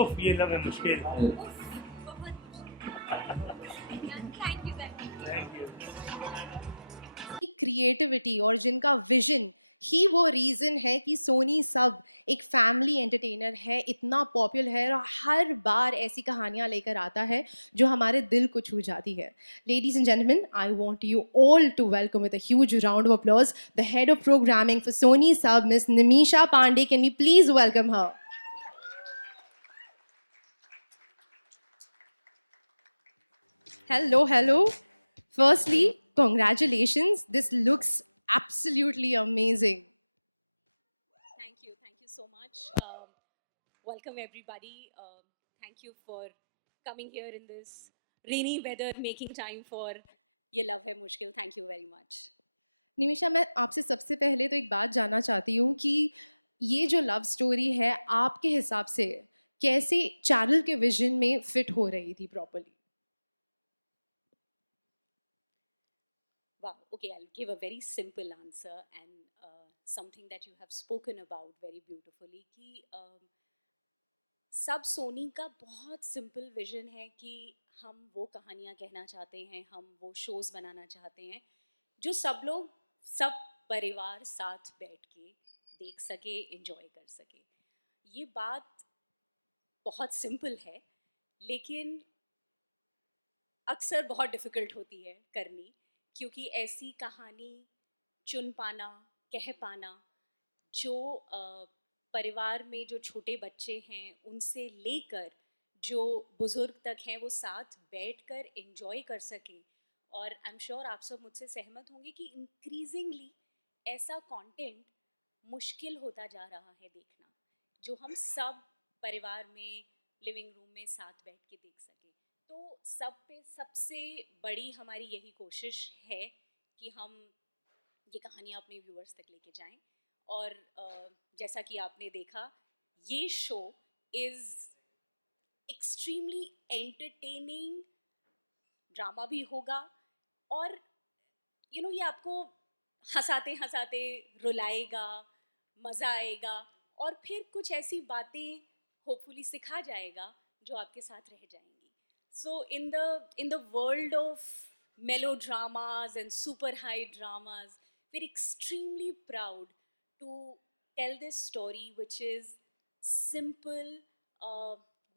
उफ, ये लव है मुश्किल। Thank you. क्रिएटिविटी और जिनका विजन ही वो रीज़न है कि सोनी सब एक फैमिली एंटरटेनर है, इतना पॉपुलर है और हर बार ऐसी कहानियाँ लेकर आता है जो हमारे दिल को छू जाती है. Ladies and gentlemen, I want you all to welcome with a huge round of applause the head of programming for Sony Sub, Miss Nimisha Pandey. Can we please welcome her? Hello, hello. Firstly, congratulations. This looks absolutely amazing. Thank you so much. Making ये love है मुश्किल. Thank you very much. Nimisha, मैं आपसे सबसे पहले तो एक बात जानना चाहती हूँ कि ये जो लव स्टोरी है आपके हिसाब से कैसे चैनल के विजन में फिट हो रही थी properly? Wow. Okay, I'll give a very simple answer and something that you have spoken about very beautifully कि सब सोनी का बहुत सिंपल विजन है कि हम वो कहानियाँ कहना चाहते हैं, हम वो शोज़ बनाना चाहते हैं जो सब लोग, सब परिवार साथ बैठ के देख सके, एंजॉय कर सके. ये बात बहुत सिंपल है लेकिन अक्सर बहुत डिफ़िकल्ट होती है करनी, क्योंकि ऐसी कहानी चुन पाना, कह पाना जो परिवार में जो छोटे बच्चे हैं उनसे लेकर जो बुज़ुर्ग तक हैं वो साथ बैठकर एंजॉय कर सकें. और आई एम श्योर आप सब मुझसे सहमत होंगे कि इंक्रीजिंगली ऐसा कंटेंट मुश्किल होता जा रहा है देखना, जो हम सब परिवार में लिविंग रूम में साथ बैठ के देख सकें. तो सब पे सबसे बड़ी हमारी यही कोशिश है कि हम ये कहानियाँ अपने व्यूअर्स तक लेके जाएं. और जैसा कि आपने देखा, ये show is extremely entertaining. Drama भी होगा और ये आपको हंसाते हंसाते रुलाएगा, मज़ा आएगा और फिर कुछ ऐसी बातें होपफुली सिखा जाएगा जो आपके साथ रह जाएंगी. So in the world of melodramas and super high dramas, we're extremely proud to tell this story which is simple,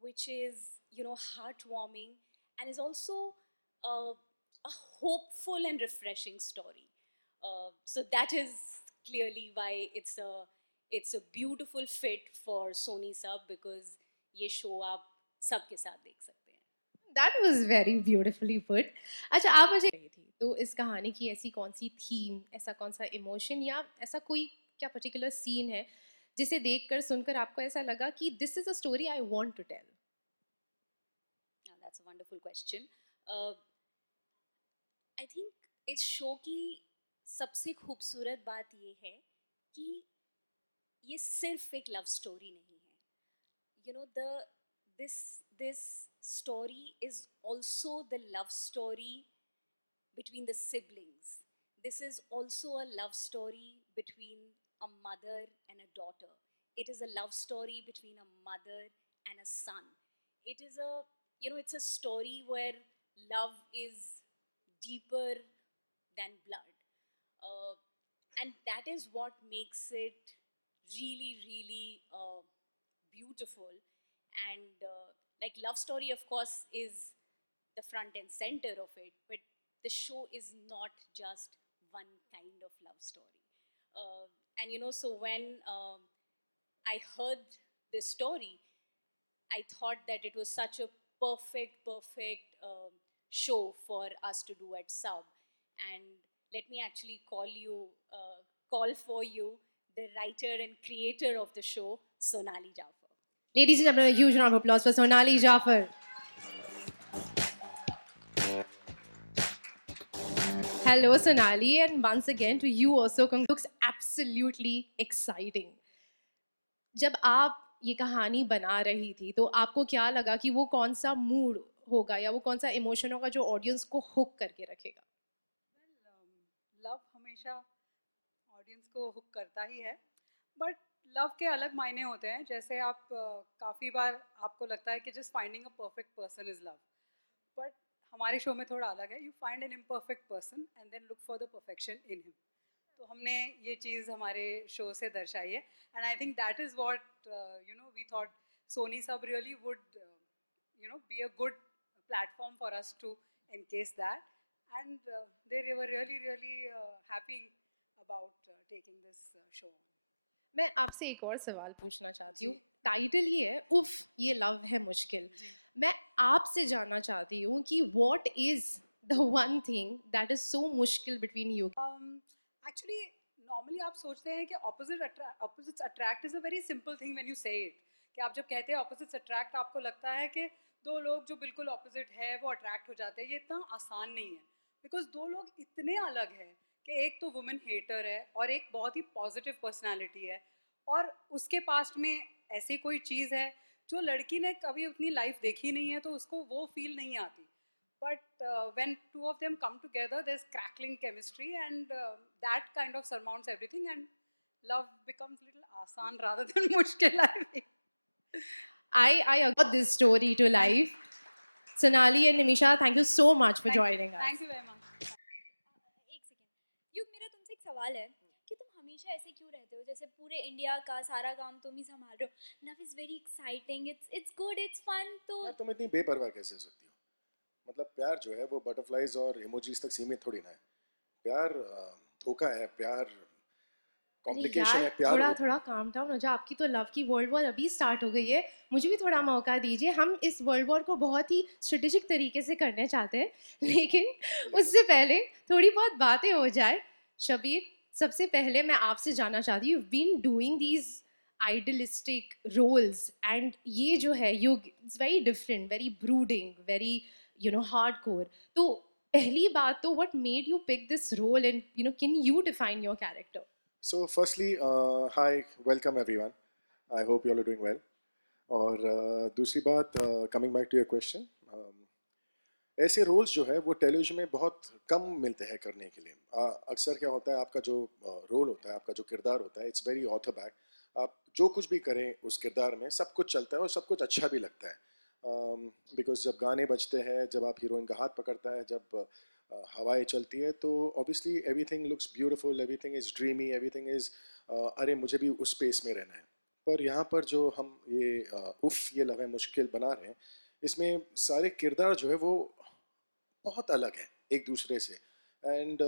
which is heartwarming, and is also uh, a hopeful and refreshing story. So that is clearly why it's a beautiful fit for Sony Sub, because ये show आप सबके साथ देख सकते हैं. That was very beautifully put. अच्छा, आप मुझे रही थी तो इस कहानी की ऐसी कौन सी थीम, ऐसा कौन सा इमोशन या ऐसा कोई क्या पर्टिकुलर सीन है जिसे देखकर सुनकर आपको ऐसा लगा कि this is a story I want to tell? That's a wonderful question. I think इस शो की सबसे खूबसूरत बात ये है कि ये सिर्फ एक लव स्टोरी नहीं है. This story is also the love story between the siblings. This is also a love story between a mother and a daughter. It is a love story between a mother and a son. It is it's a story where love is deeper than blood. Uh, and that is what makes it really, really beautiful. And like love story, of course, is the front and center of it, but the show is not just one kind of love story. And so when I heard this story, I thought that it was such a perfect show for us to do at Sub. And let me actually call for you the writer and creator of the show, Sonali Jaffer. Ladies and gentlemen, a huge round of applause for Sonali Jaffer. Hello Sonali, and once again to you also, looks absolutely exciting. जब आप ये कहानी बना रही थी तो आपको क्या लगा कि वो कौन सा मूड होगा या वो कौन सा इमोशन होगा जो ऑडियंस को हुक करके रखेगा? लव हमेशा ऑडियंस को हुक करता ही है, बट लव के अलग मायने होते हैं. जैसे आप काफ़ी बार आपको लगता है कि just finding a perfect person is love. But हमारे शो में थोड़ा अलग है. You find an imperfect person and then look for the perfection in him. तो हमने ये चीज़ हमारे शो से दर्शाई है. And I think that is what we thought Sony SAB really would be a good platform for us to encase that. And they were really, really happy about taking this show on. मैं आप पूछना चाहती हूँ, जी. Title ही है उफ ये love है मुश्किल. जी. मैं आपसे जानना चाहती हूँ कि what is the one thing that is so मुश्किल बिटवीन यू. Actually, normally आप सोचते हैं कि opposites attract is a very simple thing when you say it. कि आप जब कहते हैं opposites attract, आपको लगता है कि दो लोग जो बिल्कुल opposite है वो attract हो जाते हैं. ये इतना आसान नहीं है. Because दो लोग इतने अलग हैं कि एक तो woman hater है और एक बहुत ही positive personality है. और उसके पास्ट में ऐसी कोई चीज़ है जो लड़की ने कभी अपनी लाइफ देखी नहीं है, तो उसको वो फील नहीं आती. But when two of them come together, there's crackling chemistry, and that kind of surmounts everything, and love becomes a little asan rather than mushkil, I think. I got this story to life. Sonali and Nimisha, thank you so much for joining us. Thank you very much. एक second युग, मेरा तुमसे एक सवाल है कि तुम हमेशा ऐसे क्यों रहते हो जैसे पूरे इंडिया का सारा काम तुम ही संभाल रहे हो. Love is very exciting, it's good, it's fun. तो यार तुम इतनी बेपरवाह कैसे हो सकती हो? मतलब प्यार जो है वो बटरफ्लाइज और इमोजीज तक सीमित थोड़ी ना है. प्यार धोखा है, प्यार अरे कॉम्प्लिकेशन यार है, प्यार थोड़ा थोड़ा काम डाउन हो जाओ. आपकी तो लव की वर्ल्ड वॉर अभी स्टार्ट हो गई है. मुझे भी थोड़ा मौका दीजिए. हम इस वर्ल्ड वॉर को बहुत ही स्ट्रेटेजिक तरीके से करने चाहते हैं, लेकिन उससे पहले थोड़ी बहुत बातें हो जाए. शबीर, सबसे पहले मैं आपसे जानना चाहती हूँ, been doing these idealistic roles and ये जो है Yug, it's very different, very brooding, very hardcore. तो पहली बात तो what made you pick this role and can you define your character. So firstly, hi, welcome everyone. I hope you all are doing well. और दूसरी बात, coming back to your question, ऐसे roles जो है वो टेलीविजन में बहुत कम मिलते हैं करने के लिए. अक्सर क्या होता है, आपका जो रोल होता है, आपका जो किरदार होता है, इट्स वेरी ऑथर बैक. आप जो कुछ भी करें उस किरदार में सब कुछ चलता है और सब कुछ अच्छा भी लगता है. बिकॉज जब गाने बजते हैं, जब आप हीरोइन का हाथ पकड़ता है, जब हवाएं चलती है, तो obviously everything looks beautiful, everything is dreamy, everything is अरे मुझे भी उस स्पेस में रहना है. पर यहाँ पर जो हम ये उफ़ ये लव है मुश्किल बना रहे हैं, इसमें सारे किरदार जो है वो बहुत अलग है एक दूसरे से. And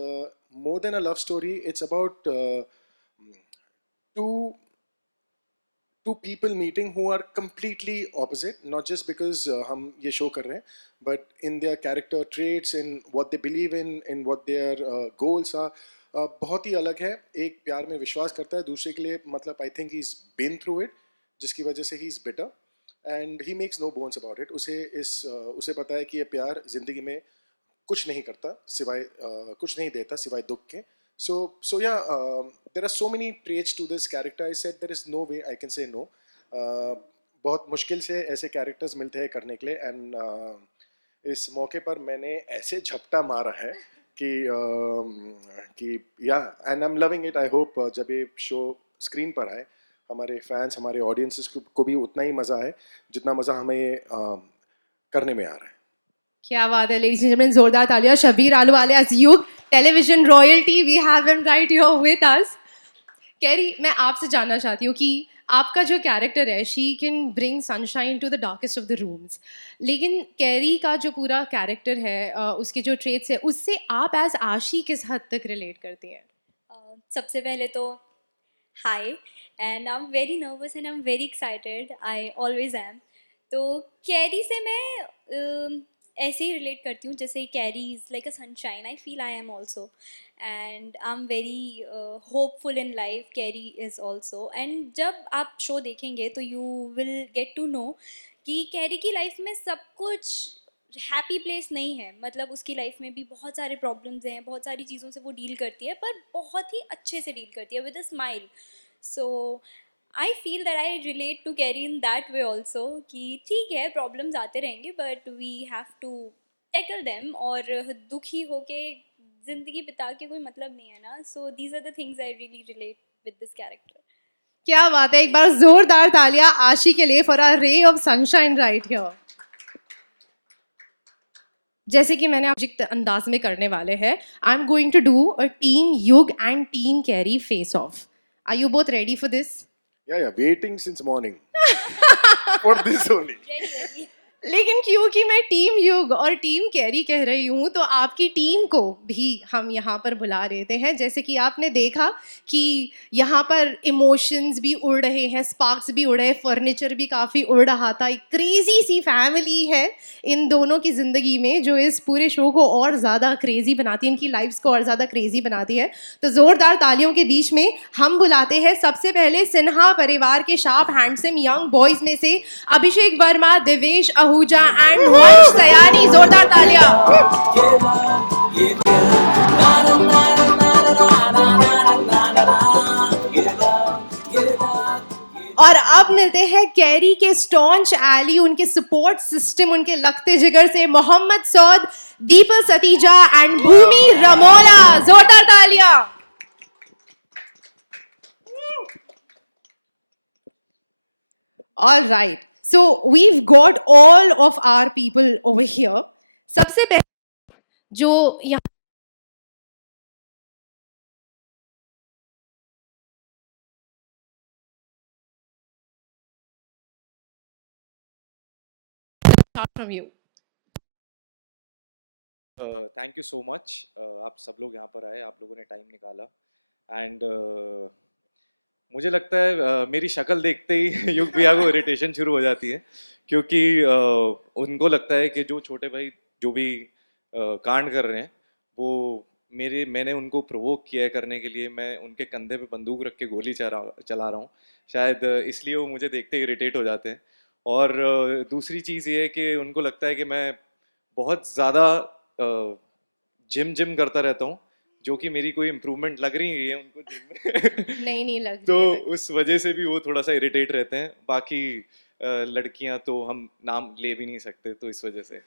more than a love story, it's about to two people meeting who are completely opposite, not just because हम ये show कर रहे हैं, but in their character traits, in what they believe in what their goals are. बहुत ही अलग है. एक प्यार में विश्वास करता है, दूसरे के लिए मतलब I think he's been through it, जिसकी वजह से he's bitter and he makes no bones about it. उसे पता है कि ये प्यार ज़िंदगी में कुछ नहीं करता सिवाय कुछ नहीं देता सिवाय दुख के. So yeah, there are so many traits to this character. I said there is no way I can say no. बहुत मुश्किल से ऐसे कैरेक्टर्स मिलते हैं करने के लिए. एंड इस मौके पर मैंने ऐसे झपटा मारा है कि या and I am loving it. I hope जब ये शो स्क्रीन पर आए, हमारे फैंस, हमारे ऑडियंसेस को भी उतना ही मज़ा आए जितना मज़ा हमें करने में आ रहा है. क्या बात है ladies and gentlemen, जोरदार तालियां. शबीर आलूवालिया as युग, television royalty, we have him right here with us. Carry, मैं आपसे जानना चाहती हूँ कि आपका जो कैरेक्टर है, she can bring sunshine to the darkest of the rooms, लेकिन कैरी का जो पूरा कैरेक्टर है, उसके जो ट्रेट्स है, उससे आप एज आशी किस हद तक रिलेट करती हैं? सबसे पहले तो hi, and I am very nervous and I am very excited, I always am. तो कैरी से मैं ऐसे ही रिलेट करती हूँ जैसे Kairi is like a sunshine. I feel I am also, and I am very hopeful in life. Kairi is also. And जब आप शो देखेंगे तो you will get to know कि कैरी की लाइफ में सब कुछ हैप्पी प्लेस नहीं है. मतलब उसकी लाइफ में भी बहुत सारे प्रॉब्लम्स हैं, बहुत सारी चीज़ों से वो डील करती है, पर बहुत ही अच्छे से डील करती है with a smile. So I feel that I relate to Kairi in that way also कि ठीक है, प्रॉब्लम्स आते रहेंगे but we have to tackle them. और दुखी होके ज़िंदगी बिता के कोई मतलब नहीं है ना. So these are the things I really relate with this character. क्या बात है, एक बार जोरदार तालियां आशी के लिए for a ray of sunshine right here. जैसे कि मैंने आप अंदाज में करने वाले हैं, I am going to do a team Yug and team Kairi face off. Are you both ready for this? Yeah, waiting since morning for this only. लेकिन क्योंकि मैं टीम युग और टीम कैरी कह रही हूँ तो आपकी टीम को भी हम यहाँ पर बुला लेते हैं। जैसे कि आपने देखा कि यहाँ पर इमोशंस भी उड़ रहे हैं, स्पार्क्स भी उड़ रहे हैं, फर्नीचर भी काफ़ी उड़ रहा था। एक क्रेजी सी फैमिली है इन दोनों की ज़िंदगी में जो इस पूरे शो को और ज़्यादा क्रेजी बनाती है, इनकी लाइफ्स को और ज़्यादा क्रेजी बनाती है। तो ज़ोरदार तालियों के बीच में हम बुलाते हैं सबसे पहले सिन्हा परिवार के शार्प हैंडसम यंग बॉयज में से अभिषेक वर्मा, देवेश आहूजा एंड वंश सयानी। जोरदार तालियां। और अब मिलते हैं कैरी के स्टॉन्च एली, उनके सपोर्ट सिस्टम, उनके लगते जिगर से मोहम्मद सौद, दीपल सतीजा एंड भूमि रमोला। जोरदार तालियां। All right. So we've got all of our people over here. जो यहाँ थैंक यू सो मच, आप सब लोग यहाँ पर आए, आप लोगों ने टाइम निकाला एंड मुझे लगता है मेरी शक्ल देखते ही युग भैया को इरिटेशन शुरू हो जाती है, क्योंकि उनको लगता है कि जो छोटे भाई जो भी कांड कर रहे हैं वो मैंने उनको प्रोवोक किया है करने के लिए, मैं उनके कंधे पे बंदूक रख के गोली चला रहा हूँ शायद, इसलिए वो मुझे देखते ही इरिटेट हो जाते हैं। और दूसरी चीज़ ये है कि उनको लगता है कि मैं बहुत ज़्यादा जिम करता रहता हूँ, जो कि मेरी कोई इम्प्रूवमेंट लग रही है उनको जिम में नहीं लग तो उस वजह से भी वो थोड़ा सा इरिटेट रहते हैं। बाकी लड़कियां तो हम नाम ले भी नहीं सकते, तो इस वजह से।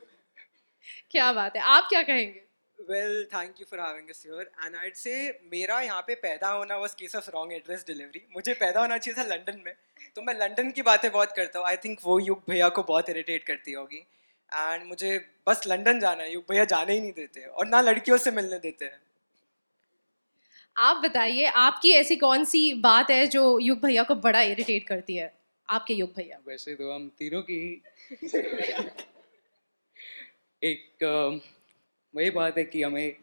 क्या बात है, आप क्या कहेंगे? Well, thank you for having us here. And I'd say मेरा यहाँ पे पैदा होना was case of wrong address delivery. मुझे पैदा होना चाहिए था लंदन में, तो मैं लंदन की बातें बहुत करता हूँ। I think वो युग भैया को बहुत इरिटेट करती होगी। एंड मुझे बस लंदन जाना है, युग भैया जाने ही नहीं देते हैं और ना लड़कियों से मिलने देते हैं। आप बताइए, आपकी ऐसी कौन सी बात है जो युग भैया को बड़ा इरिटेट करती है? आपके युग भैया। वैसे तो हम तीनों की एक वही बात है कि हमें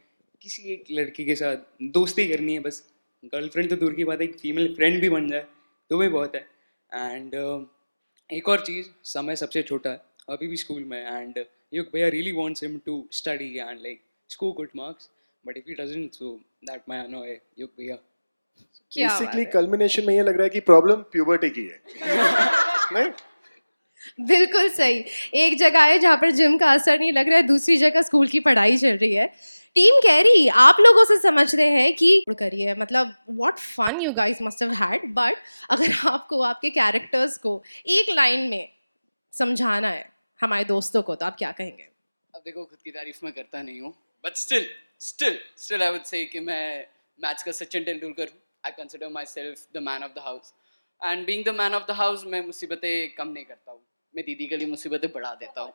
किसी एक लड़की के साथ दोस्ती करनी है, बस गर्लफ्रेंड तो दूर की बात है, एक फीमेल फ्रेंड भी बन जाए तो भी बहुत है। एंड एक और चीज़, समय सबसे छोटा है अभी भी स्कूल में, एंड युग भैया really wants him to study and like score good marks, but if he doesn't so that may annoy Yug भैया। क्या बात बेसिकली है? कल्मिनेशन में ये लग रहा है कि प्रॉब्लम प्यूबर्टी की है नहीं? बिल्कुल सही। एक जगह है जहाँ पर जिम का असर नहीं लग रहा है, दूसरी जगह स्कूल की पढ़ाई चल रही है। टीम कैरी, आप लोगों से समझ रहे हैं कि करिए, मतलब what fun guys must have had, but अगर आपको आपके कैरेक्टर्स को एक लाइन में समझाना है हमारे दोस्तों को, तो आप क्या कहेंगे? अब देखो, खुद की तारीफ मैं करता नहीं हूँ, but still I would say कि मैं मैच का सचिन तेंदुलकर हूँ। I consider my self the man of the house, and being the man of the house मैं मुसीबतें कम नहीं करता हूँ, मैं दीदी के लिए मुसीबतें बढ़ा देता हूँ।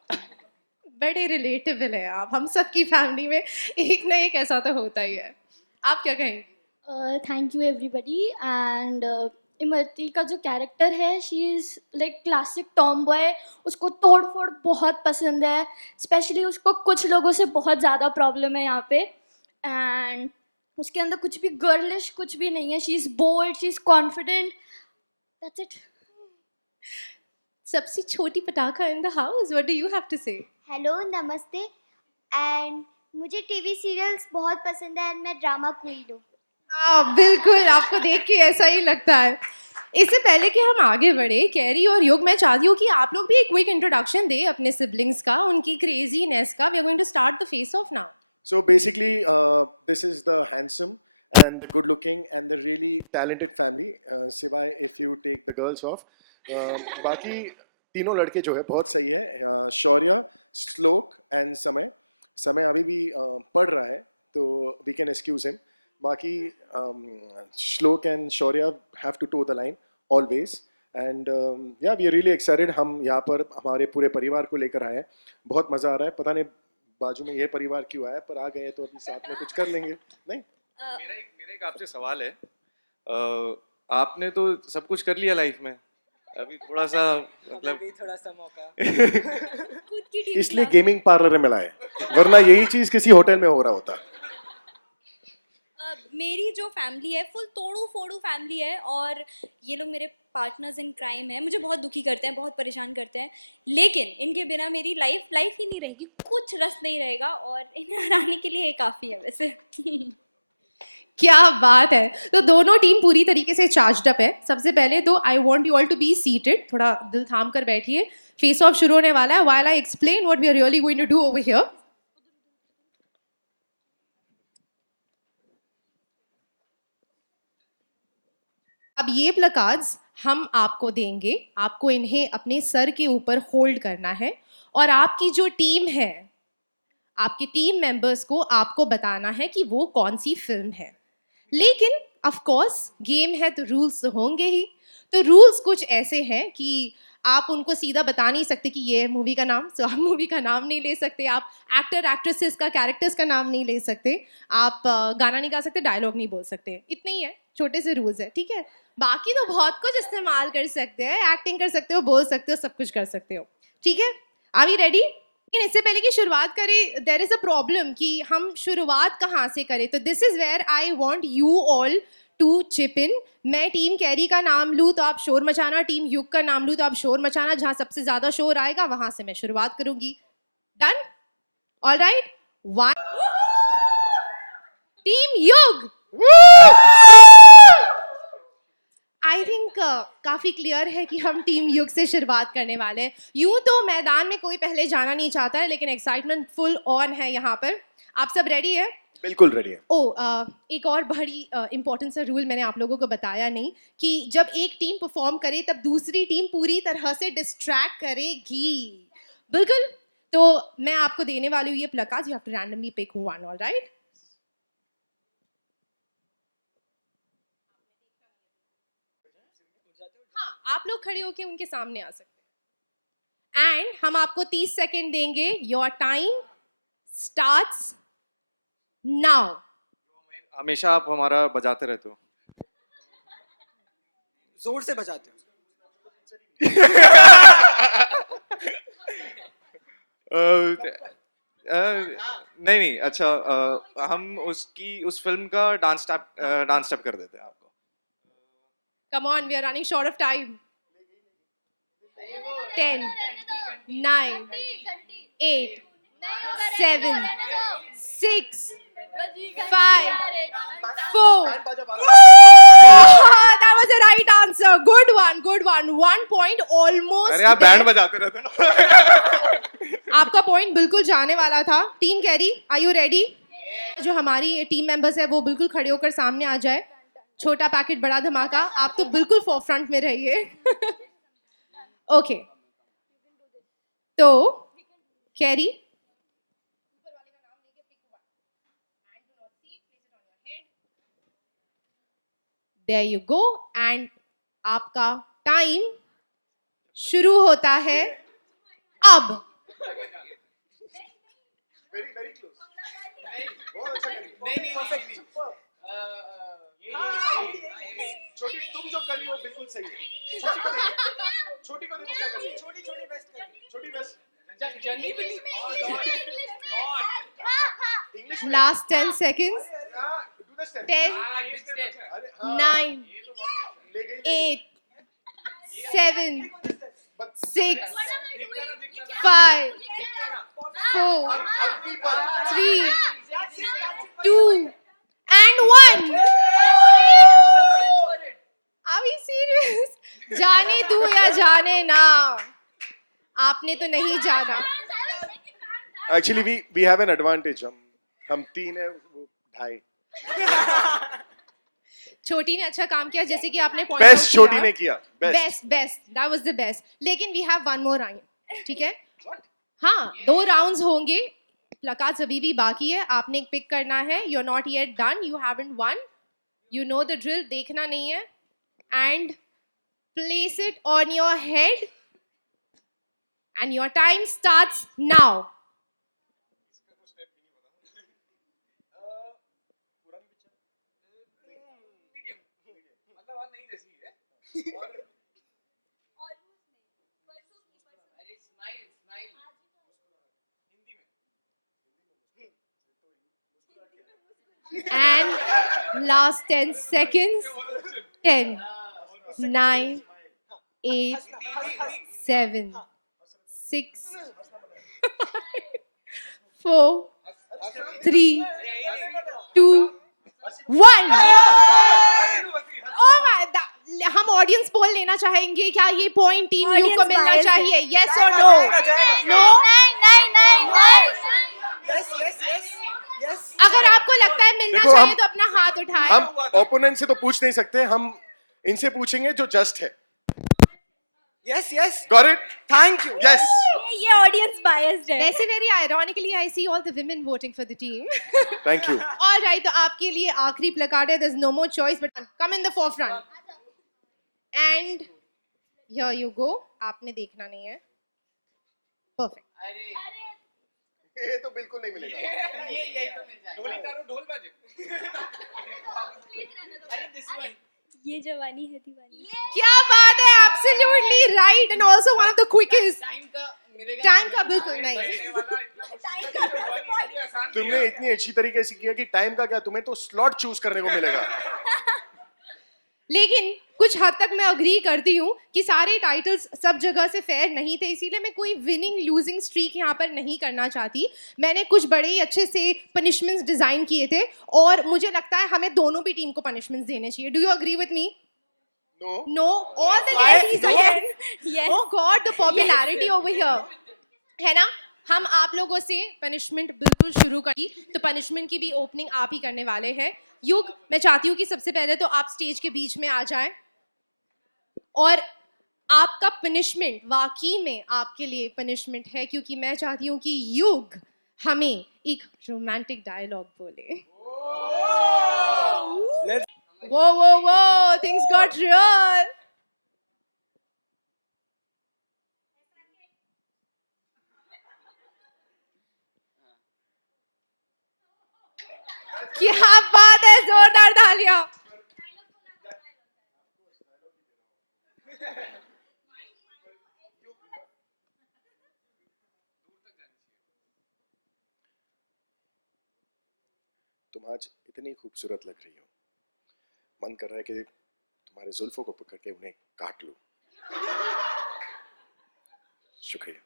बड़े रिलेटेबल है आप, हम सबकी फैमिली में एक ना एक ऐसा तो होता ही है। आप क्या कहेंगे? Thank you everybody. And Imarti का जो कैरेक्टर है, she is like classic Tom boy, उसको तोड़ फोड़ बहुत पसंद है, स्पेशली उसको कुछ लोगों से बहुत ज़्यादा प्रॉब्लम है यहाँ पे। एंड उसके अंदर कुछ भी गर्लिश कुछ भी नहीं है, she is bold, she is confident, that's it. सबसे छोटी पटाखा in the house, what do you have to say? Hello, नमस्ते। एंड मुझे टीवी सीरियल्स बहुत पसंद है एंड मैं ड्रामा क्वीन हूँ। हाँ बिल्कुल, आपको देख के ऐसा ही लगता है। इससे पहले कि हम आगे बढ़े, कैरी और युग, मैं चाहती हूँ कि आप लोग भी एक क्विक इंट्रोडक्शन दें अपने सिबलिंग्स का, उनकी क्रेजीनेस का। We are going to start the face off now. So basically, this is the handsome, good looking and the really good family. Sivai, if you take the सही है, शौर्य, श्लोक and समय अभी भी पढ़ रहा है तो वी कैन एक्सक्यूज हिम। बाकी Shlok and Shaurya have to toe the line. always. And yeah, we are really excited. हम यहाँ पर हमारे पूरे परिवार को लेकर आए हैं. बहुत मज़ा आ रहा है. पता नहीं बाजू में ये परिवार क्यों आया, पर आ गए तो अभी साथ में कुछ कर लेंगे. नहीं? मेरा एक आपसे सवाल है. आपने तो सब कुछ कर लिया लाइफ में, अभी थोड़ा सा मतलब अभी थोड़ा सा मौका. खुद की टीवी इसलिए गेमिंग पार्लर में लाए, वरना यही चीज़ किसी होटल में हो रहा होता. मेरी जो फैमिली है फुल तोड़ू फोड़ू फैमिली है, और ये लोग मेरे पार्टनर्स इन क्राइम हैं. मुझे बहुत दुखी करते हैं, बहुत परेशान करते हैं, लेकिन इनके बिना मेरी लाइफ ही नहीं, कुछ रस नहीं रहेगा, और इन्हें हराने के लिए ये काफ़ी है वैसे. क्या बात है. तो दोनों टीम पूरी तरीके से चार्ज्ड अप है. सबसे पहले तो I want you all to be seated. थोड़ा दिल थाम कर बैठिए. फेस ऑफ शुरू होने वाला है. While I explain what we are really going to do over here. अब ये प्लकार्ड्स हम आपको देंगे. आपको इन्हें अपने सर के ऊपर होल्ड करना है, और आपकी जो टीम है, आपके टीम मेंबर्स को आपको बताना है कि वो कौन सी फिल्म है. लेकिन ऑफ कोर्स गेम है तो रूल्स तो होंगे ही. तो रूल्स कुछ ऐसे हैं कि आप उनको सीधा बता नहीं सकते कि ये मूवी का नाम, सो आप मूवी का नाम नहीं ले सकते. आप एक्टर एक्ट्रेसेस का, कैरेक्टर्स का नाम नहीं ले सकते. आप गाना नहीं गा सकते, डायलॉग नहीं बोल सकते. इतने ही है, छोटे से रूल्स है, ठीक है. बाकी तो बहुत कुछ इस्तेमाल कर सकते हैं. एक्टिंग कर सकते हो, बोल सकते हो, सब कुछ कर सकते हो, ठीक है. Are we ready? लेकिन इससे पहले कि शुरुआत करें, देयर इज़ अ प्रॉब्लम कि हम शुरुआत कहाँ से करें. तो this is where I want you all to chip in. मैं टीम कैरी का नाम लूँ तो आप शोर मचाना, टीम युग का नाम लूँ तो आप शोर मचाना. जहाँ सबसे ज़्यादा शोर आएगा वहाँ से मैं शुरुआत करूँगी. Done? All right. One. Team Yug. I think काफ़ी क्लियर है कि हम टीम युग से शुरुआत करने वाले हैं. यूँ तो मैदान में कोई पहले जाना नहीं चाहता है, लेकिन एक्साइटमेंट फुल ऑन है यहाँ पर. आप सब रेडी है? बिल्कुल रेडी है. एक और बड़ी इंपॉर्टेंट सा रूल मैंने आप लोगों को बताया नहीं, कि जब एक टीम परफॉर्म करे तब दूसरी टीम पूरी तरह से डिस्ट्रैक्ट करेगी. बिल्कुल. तो मैं आपको देने वाली हूँ ये placards. You have to randomly pick one. All right. हाँ, आप लोग खड़े होके उनके सामने आ सकते हैं. एंड हम आपको 30 सेकेंड देंगे. Your time starts now. हमेशा आप हमारा बजाते रहते हो. जोर से बजाते हो. नहीं, अच्छा, हम उस फिल्म का डांस स्टेप कर देते हैं आपको. Come on, we are running short of time. 10, 9, 8, 7, 6, 5, 4. That was the right answer. Good one, good one. 1 point almost. अरे आप बैंड बजाते रहते ना. आपका पॉइंट बिल्कुल जाने वाला था. Team Kairi, are you ready? जो हमारी टीम मेंबर्स है वो बिल्कुल खड़े होकर सामने आ जाए. छोटा पैकेट बड़ा धमाका. आप तो बिल्कुल फोरफ्रंट में रहिए. ओके. तो Kairi, there you go. And आपका टाइम शुरू होता है अब. Very very close. बहुत अच्छा करी. नहीं परफेक्टली. छोटी तुम जो कर रही हो बिल्कुल सही है. छोटी को देखो क्या कर रही है. छोटी बेस्ट कर रही है. छोटी best. English. Last 10 seconds. 10, 9, 8, 7, 6, 5, 4, 3, 2, and 1. Are we serious? जाने तू या जाने ना, आपने तो नहीं जाना. Actually we have an advantage. हम 3 है, वो 2.5. छोटी ने अच्छा काम किया, जैसे कि आपने पॉइंट बेस्ट छोटी ने किया. Best that was the best. लेकिन we have one more round, ठीक है. हाँ, 2 राउंड्स होंगे. प्लकार्ड्स अभी भी बाकी है. आपने पिक करना है. You are not yet done. You haven't won. You know the drill. देखना नहीं है. And place it on your head, and your time starts now. And last 10 seconds. 10, 9, 8, 7, 6, 4, 3, 2, 1. हम ऑडियंस पोल लेना चाहेंगे, क्या ये पॉइंट टीम यू को मिलना चाहिए? यस और नो? नो? अगर आपको लगता है मिलना देखो, चाहिए तो अपना हाथ उठाएं. हम ओपोनेंट से तो पूछ नहीं सकते, हम इनसे पूछेंगे जो जस्ट है. Yes, yes. Got it? Thank you. Yes. ये ऑडियंस बायस्ड है. वैसे very ironically I see all the women voting for the team. Thank you. All right, तो आपके लिए आखिरी प्लकार्ड है. There's no more choice but come in the forefront. And here you go. आपने देखना नहीं है. Perfect. ये तो बिल्कुल नहीं मिलेगा. ये तो मिल जाएगा. ढोली तारो ढोल बाजे. अरे दिस वन. ये जवानी है दीवानी. क्या बात है, absolutely right and also one of the quickest. Time का बिल्कुल नहीं. तुमने इतनी अच्छी तरीके से किया कि टाइम का क्या, तुम्हें तो स्लॉट चूज करने को मिलेगा. लेकिन कुछ हद तक मैं अग्री करती हूँ कि सारे टाइटल्स सब जगह से फेयर नहीं थे, इसीलिए मैं कोई विनिंग लूजिंग स्ट्रीक यहाँ पर नहीं करना चाहती. मैंने कुछ बड़े ही अच्छे से पनिशमेंट्स डिजाइन किए थे और मुझे लगता है हमें दोनों भी टीम को पनिशमेंट्स देने चाहिए. Do you agree with me? No. No, all the ladies again. Yes. Oh God, the popularity over here. है ना? हम आप लोगों से पनिशमेंट बिल्कुल शुरू करी, तो पनिशमेंट की भी ओपनिंग आप ही करने वाले हैं. युग, मैं चाहती हूँ कि सबसे पहले तो आप स्टेज के बीच में आ जाएं और आपका पनिशमेंट वाकई में आपके लिए पनिशमेंट है, क्योंकि मैं चाहती हूँ कि युग हमें एक रोमांटिक डायलॉग बोले. Whoa, things got real. क्या बात है, जोरदार तालियां. तुम आज इतनी खूबसूरत लग रही हो, मन कर रहा है कि तुम्हारे जुल्फों को पकड़ के उन्हें काट लूं. शुक्रिया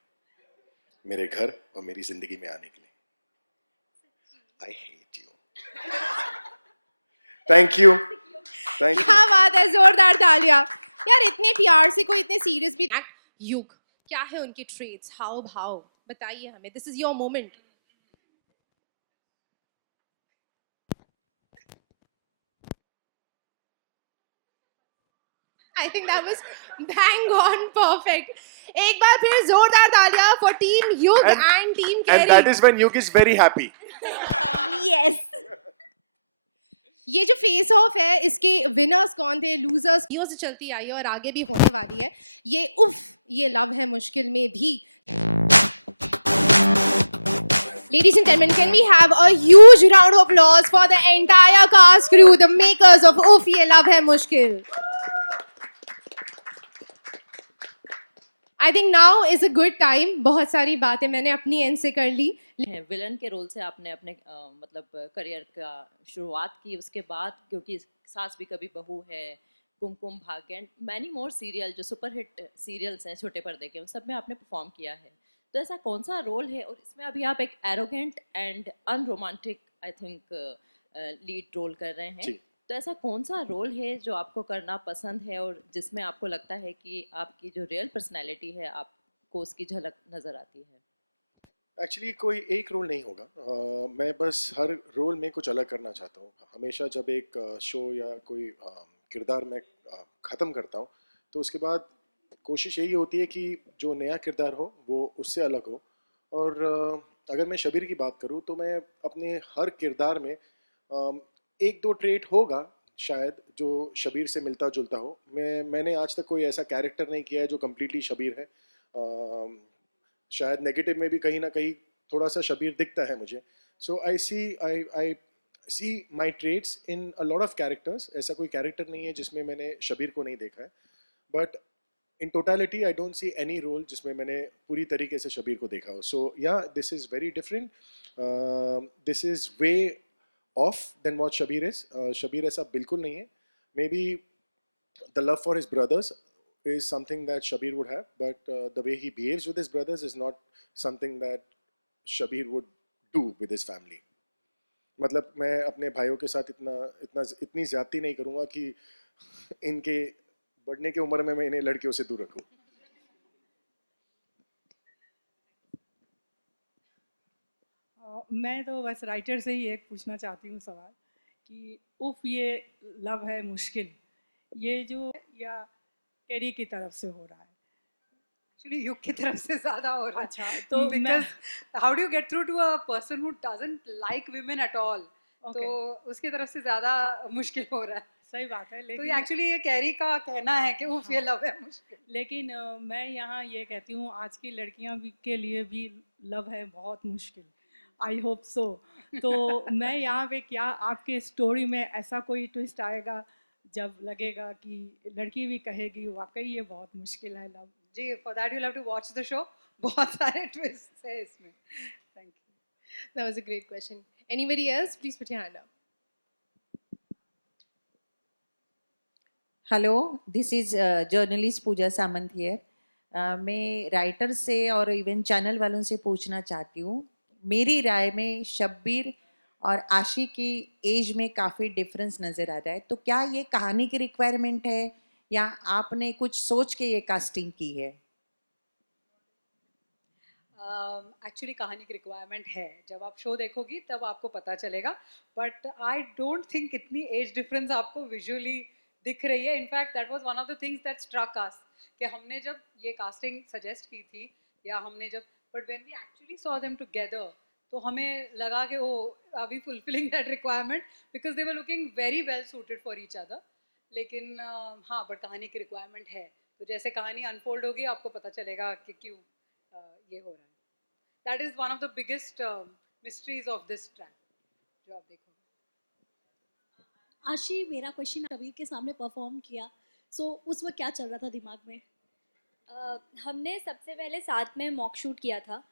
मेरे घर और मेरी जिंदगी में आने के लिए. I hate you. Thank you. Thank you. क्या बात है, जोरदार तालियां. यार इतने प्यार से कोई इतने सीरियस भी Yes. ये जो फेस ऑफ है, इसके विनर्स कौन थे, लूजर्स होने वाली है. ये उफ, ये लव है मुश्किल में भी. Ladies and gentlemen, can we have a huge round of applause for the entire cast crew, the makers of Uff Ye Love Hai Mushkil. I think now is a good time. बहुत सारी बातें मैंने अपनी and से कर ली. Villain के role से आपने अपने मतलब करियर का शुरुआत की, उसके बाद क्योंकि सास भी कभी बहू है, Kumkum Bhagya and many more serial जो सुपरहिट सीरियल्स हैं छोटे पर्दे के, उन सब में आपने परफॉर्म किया है. तो ऐसा कौन सा रोल है, और इसमें अभी आप एक arrogant and unromantic I think lead role कर रहे हैं, तो ऐसा कौन सा रोल है जो आपको करना पसंद है और जिसमें आपको लगता है कि आपकी जो रियल पर्सनैलिटी है आपको उसकी झलक नज़र आती है? एक्चुअली कोई एक रोल नहीं होगा. मैं बस हर रोल में कुछ अलग करना चाहता हूँ. हमेशा जब एक शो या कोई किरदार मैं ख़त्म करता हूँ तो उसके बाद कोशिश यही होती है कि जो नया किरदार हो वो उससे अलग हो. और अगर मैं शबीर की बात करूँ तो मैं अपने हर किरदार में एक दो ट्रेट होगा शायद जो शबीर से मिलता जुलता हो। मैंने आज तक कोई ऐसा कैरेक्टर नहीं किया है जो कम्प्लीटली शबीर है। शायद नेगेटिव में भी कहीं ना कहीं थोड़ा सा शबीर दिखता है मुझे। So I see my traits in a lot of characters. ऐसा कोई कैरेक्टर नहीं है जिसमें मैंने शबीर को नहीं देखा है, but in totality I don't see any role जिसमें मैंने पूरी तरीके से शबीर को देखा हो. So yeah, this is very different. This is way off than what Shabir is. Shabir ऐसा बिल्कुल नहीं है. Maybe the love for his brothers is something that Shabir would have, but the way he behaves with his brothers is not something that Shabir would do with his family. मतलब मैं अपने भाइयों के साथ इतनी ज़्यादती नहीं करूँगा कि इनके बढ़ने की उम्र में मैं इन्हें लड़कियों से दूर रखूं। मैं तो बस राइटर से ही एक पूछना चाहती हूँ सवाल कि उफ ये लव है मुश्किल, ये जो या कैरी की तरफ से हो रहा है? एक्चुअली युग की तरफ से ज़्यादा हो रहा है। अच्छा, तो because how do you get through to a person who doesn't like women at all, तो उसकी तरफ से ज़्यादा मुश्किल हो रहा है। सही बात है, तो लेकिन ये एक्चुअली ये कैरी का कहना है कि उफ ये लव है मुश्किल। लेकिन मैं यहाँ ये कहती हूँ आज की लड़कियाँ भी के लिए भी लव है बहुत मुश्किल। I hope so. तो मैं यहाँ पे क्या आपके स्टोरी में ऐसा कोई ट्विस्ट आएगा जब लगेगा कि लड़की भी कहेगी वाकई ये बहुत मुश्किल है लव? जी, for that you have to watch the show. बहुत सारे ट्विस्ट है इसमें। Thank you. That was a great question. Anybody else? Please put your hand up. Hello, this is journalist Pooja Samant here. मैं राइटर से और इवन चैनल वालों से पूछना चाहती हूँ, मेरी राय में शब्बीर और आशी की एज में काफ़ी डिफरेंस नज़र आ रहा है, तो क्या ये कहानी की रिक्वायरमेंट है या आपने कुछ सोच के ये कास्टिंग की है? एक्चुअली कहानी की रिक्वायरमेंट है, जब आप शो देखोगी तब आपको पता चलेगा, बट आई डोंट थिंक इतनी एज डिफरेंस आपको विजुअली दिख रही है। In fact that was one of the things that struck us कि हमने जब ये कास्टिंग सजेस्ट की थी या हमने जब but when we actually saw them together तो हमें लगा कि oh are we fulfilling that requirement because they were looking very well suited for each other. लेकिन हाँ, बट कहानी की रिक्वायरमेंट है, तो जैसे कहानी अनफोल्ड होगी आपको पता चलेगा कि क्यों ये हो रहा है। That is one of the biggest mysteries of this track जो आप देखोगे। आशी, मेरा क्वेश्चन कबीर के सामने परफॉर्म किया, सो उस वक्त क्या चल रहा था दिमाग में? हमने सबसे पहले साथ में मॉक शूट किया था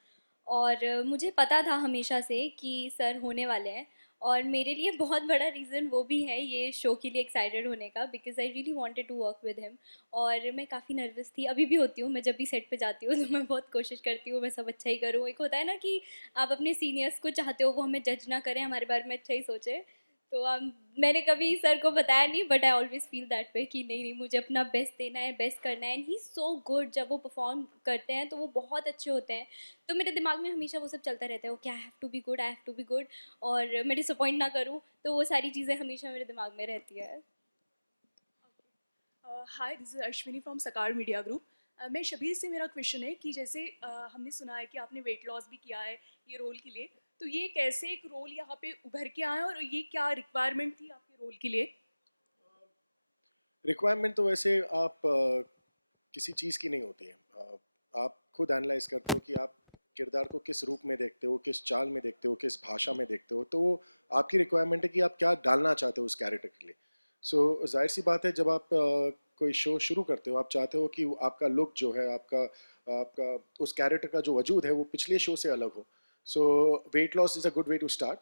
और मुझे पता था हमेशा से कि सर होने वाले हैं, और मेरे लिए बहुत बड़ा रीज़न वो भी है ये शो के लिए एक्साइटेड होने का, because I really wanted to work with him. और मैं काफ़ी नर्वस थी, अभी भी होती हूँ। मैं जब भी सेट पे जाती हूँ तो मैं बहुत कोशिश करती हूँ मैं सब अच्छा ही करूँ। एक होता है ना कि आप अपने सीनियर्स को चाहते हो वो हमें जज ना करें, हमारे बारे में अच्छा ही सोचे। तो मैंने कभी सर को बताया नहीं, but I always feel that वे कि नहीं मुझे अपना बेस्ट देना है, बेस्ट करना है। एंड ही सो गुड, जब वो परफॉर्म करते हैं तो वो बहुत अच्छे होते हैं। तो मेरे दिमाग में हमेशा वो सब चलता रहता है, okay I have to be good, I have to be good, और मैं डिसअपॉइंट ना करूँ। तो वो सारी चीज़ें हमेशा मेरे दिमाग में रहती है। हाय, दिस इज़ अश्विनी फ्रॉम सकार मीडिया ग्रुप। मैं शबीर से मेरा क्वेश्चन है कि जैसे हमने सुना है कि आपने वेट लॉस भी किया है ये रोल के लिए, तो ये कैसे एक रोल यहाँ पे उभर के आया और ये क्या रिक्वायरमेंट थी आपके रोल के लिए? रिक्वायरमेंट तो वैसे आप किसी चीज़ की नहीं होती है। आप खुद एनालाइज करते हो कि आप किरदार को किस रूप में देखते हो, किस चाल में देखते हो, किस भाषा में देखते हो, तो आपकी रिक्वायरमेंट है कि आप क्या डालना चाहते हो उस कैरेक्टर के लिए। सो जाहिर सी बात है, जब आप कोई शो शुरू करते हो, आप चाहते हो कि आपका लुक जो है, आपका उस कैरेक्टर का जो वजूद है वो पिछले शो से अलग हो। So weight loss is a good way to start.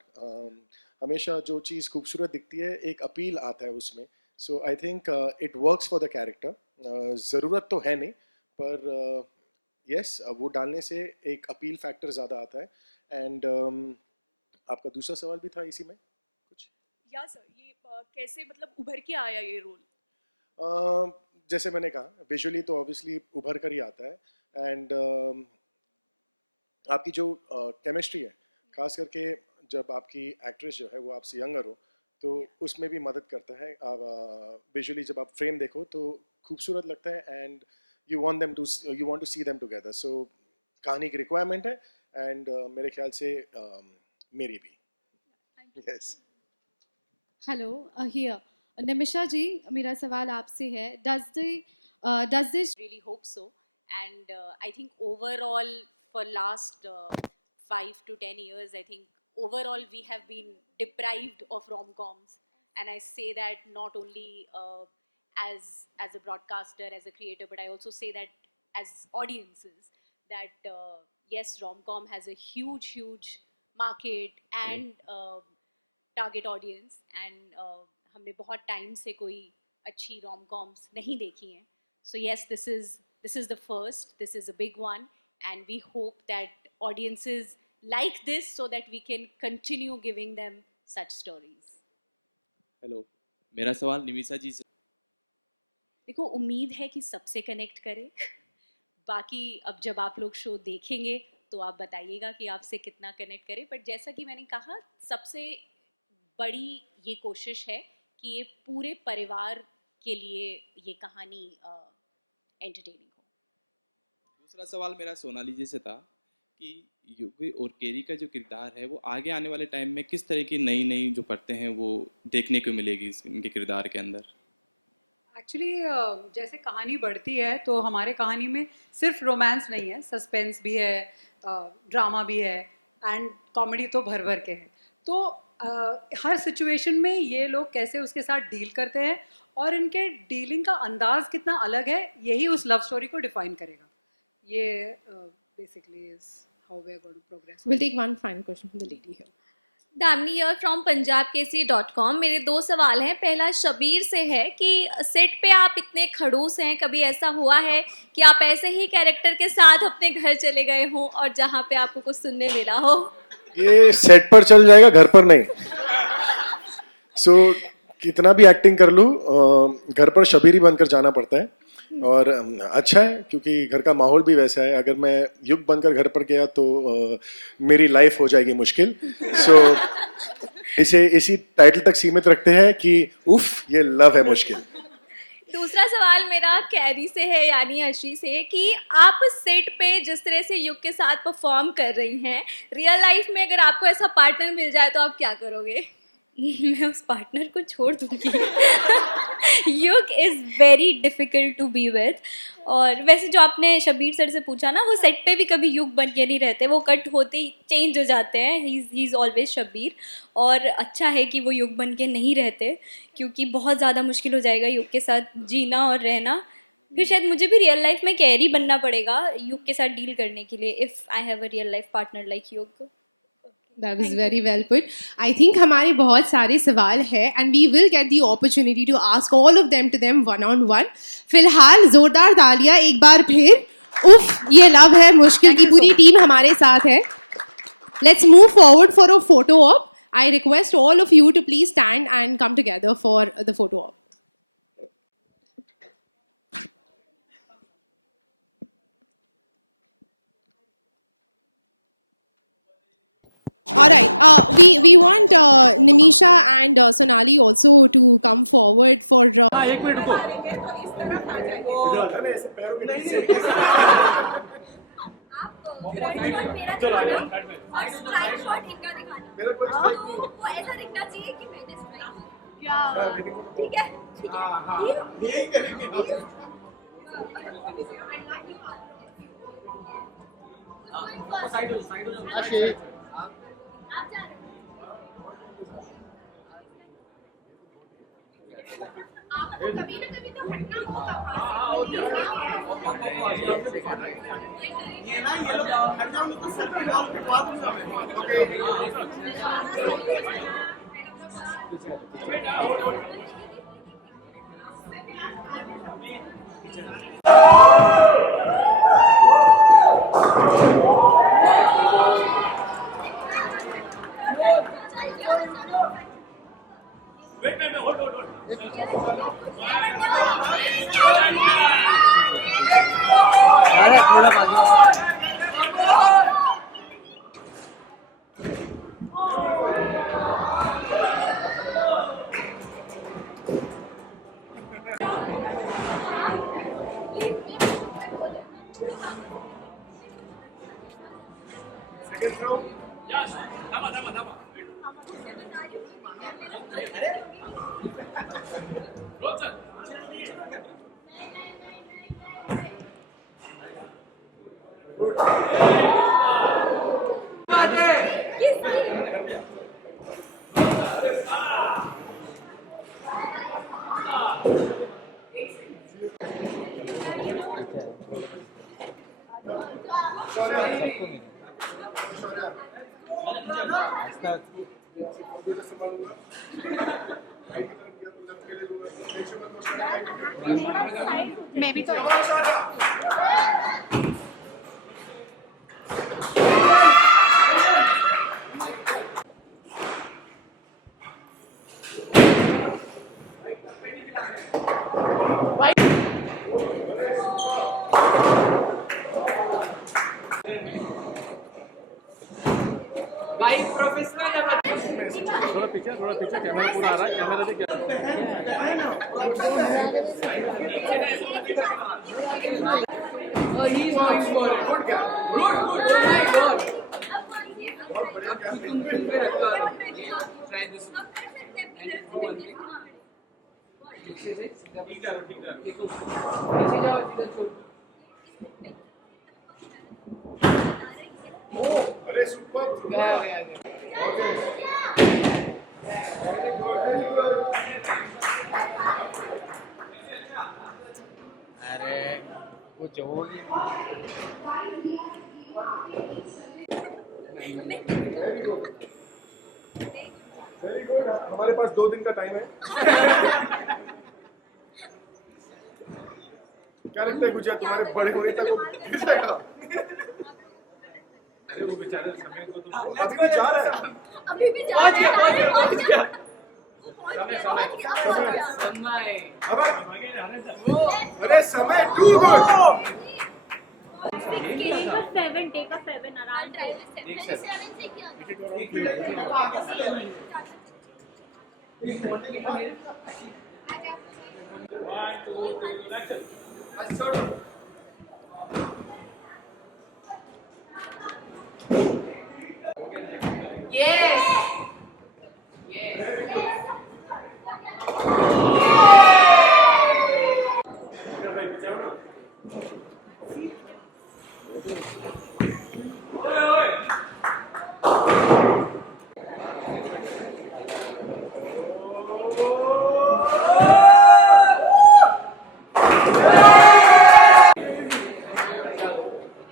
हमेशा जो चीज़ खूबसूरत दिखती है एक अपील आता है उसमें। So I think it works for the character. ज़रूरत तो है नहीं, पर यस वो डालने से एक अपील फैक्टर ज़्यादा आता है। एंड आपका दूसरा सवाल भी था इसी में कुछ? या सर, ये कैसे मतलब उभर के आया ये रोल? जैसे मैंने कहा, विजुअली तो ऑब्वियसली उभर कर ही आता है। एंड आपकी जो केमिस्ट्री है, खास करके जब आपकी एक्ट्रेस जो है वो आपसे यंगर हो, तो उसमें भी मदद करता है। आप विजुअली जब आप फ्रेम देखो तो खूबसूरत लगता है, and you want to see them together. So कहानी की रिक्वायरमेंट है, एंड मेरे ख्याल से मेरी भी। यस। हेलो, हियर निमिषा जी, मेरा सवाल आपसे है, does this really hope so. And I think overall for last 5 to 10 years, I think overall we have been deprived of rom-coms. And I say that not only as a broadcaster, as a creator, but I also say that as audiences, that yes, rom-com has a huge market and target audience. And हमने बहुत time से कोई अच्छी rom-coms नहीं देखी हैं. So yes, this is the first. This is a big one, and we hope that audiences like this so that we can continue giving them such stories. Hello, मेरा सवाल निमिषा जी से। देखो, उम्मीद है कि सबसे कनेक्ट करे. बाकी अब जब आप लोग शो देखेंगे तो आप बताइएगा कि आपसे कितना कनेक्ट करे. बट जैसा कि मैंने कहा, सबसे बड़ी ये कोशिश है कि ये पूरे परिवार के लिए ये कहानी एंटरटेनिंग हो. दूसरा सवाल मेरा सोनाली जी से था कि युग और केरी का जो किरदार है वो आगे आने वाले टाइम में किस तरह की नई जो पढ़ते हैं वो देखने को मिलेगी इनके किरदार के अंदर. एक्चुअली जैसे कहानी बढ़ती है तो हमारे कहानी में सिर्फ रोमांस नहीं है, सस्पेंस भी है, ड्रामा भी है एंड कॉमेडी तो भर भर के है. तो हर सिचुएशन में ये लोग कैसे उसके साथ डील करते हैं और इनके डीलिंग का अंदाज कितना अलग है, यही उस लव स्टोरी को डिफाइन करेगा. ये basically is how we are going to progress. We'll take one final question from the lady here. Damini here from punjabkesi.com. मेरे 2 सवाल हैं. पहला शबीर से है कि सेट पे आप इतने खड़ूस हैं, कभी ऐसा हुआ है कि आप ऐसे ही कैरेक्टर के साथ अपने घर चले गए हों और जहाँ पे आपको कुछ सुनने मिला हो? ये सेट पर चल जाएगा, घर पर नहीं. सो कितना भी एक्टिंग कर लूँ, घर पर शबीर ही बनकर जाना पड़ता है. और अच्छा है क्योंकि घर का माहौल भी वैसा है. अगर मैं युग बनकर घर पर गया तो मेरी लाइफ हो जाएगी मुश्किल. सो इसे इसी टाइटल तक सीमित रखते हैं कि उफ, ये लव है मुश्किल. दूसरा सवाल मेरा कैरी से है, यानी अशी से, कि आप सेट पे जिस तरह से युग के साथ परफॉर्म कर रही हैं, रियल लाइफ में अगर आपको ऐसा पार्टनर मिल जाए तो आप क्या करोगे? मैं उस पार्टनर को छोड़ दूंगी. Yug is very difficult to be with. और वैसे जो आपने शबीर सर से पूछा ना, वो सेट पे भी कभी युग बन के नहीं रहते, वो कट होते ही चेंज हो जाते हैं. He is always Shabir. और अच्छा है कि वो युग बन के नहीं रहते, क्योंकि बहुत ज़्यादा मुश्किल हो जाएगा युग के साथ जीना और रहना. फिर शायद मुझे भी रियल लाइफ में कैरी बनना पड़ेगा युग के साथ डील करने के लिए, if I have a real life partner like युग. That was very well put. I think हमारे बहुत सारे सवाल हैं and we will get the opportunity to ask all of them to them one on one. फिलहाल जोरदार तालियां एक बार फिर. उफ, ये लव है मुश्किल की पूरी टीम हमारे साथ है. Let's move forward for a photo op. I request all of you to please stand and come together for the photo op. All right. We want Nimisha and Sonali also to come forward for. एक minute रुको. ठीक है. हाँ, यही करेंगे हम. आशी. ये ना, ये लोग हट जाओ, तो सर पे बॉल पिटवा दूंगा मैं. दादा थोड़ा आगे. सबको मिले आज तक मैं भी तो अरे कुछ होगी वेरी गुड। हमारे पास 2 दिन का टाइम है। क्या लगता है गुजिया तुम्हारे बड़े होने तक वो मिल जाएगा? अभी भी जा रहा है। अरे समय too good. take a seven around एक मिनट को आगे से ले लेंगे।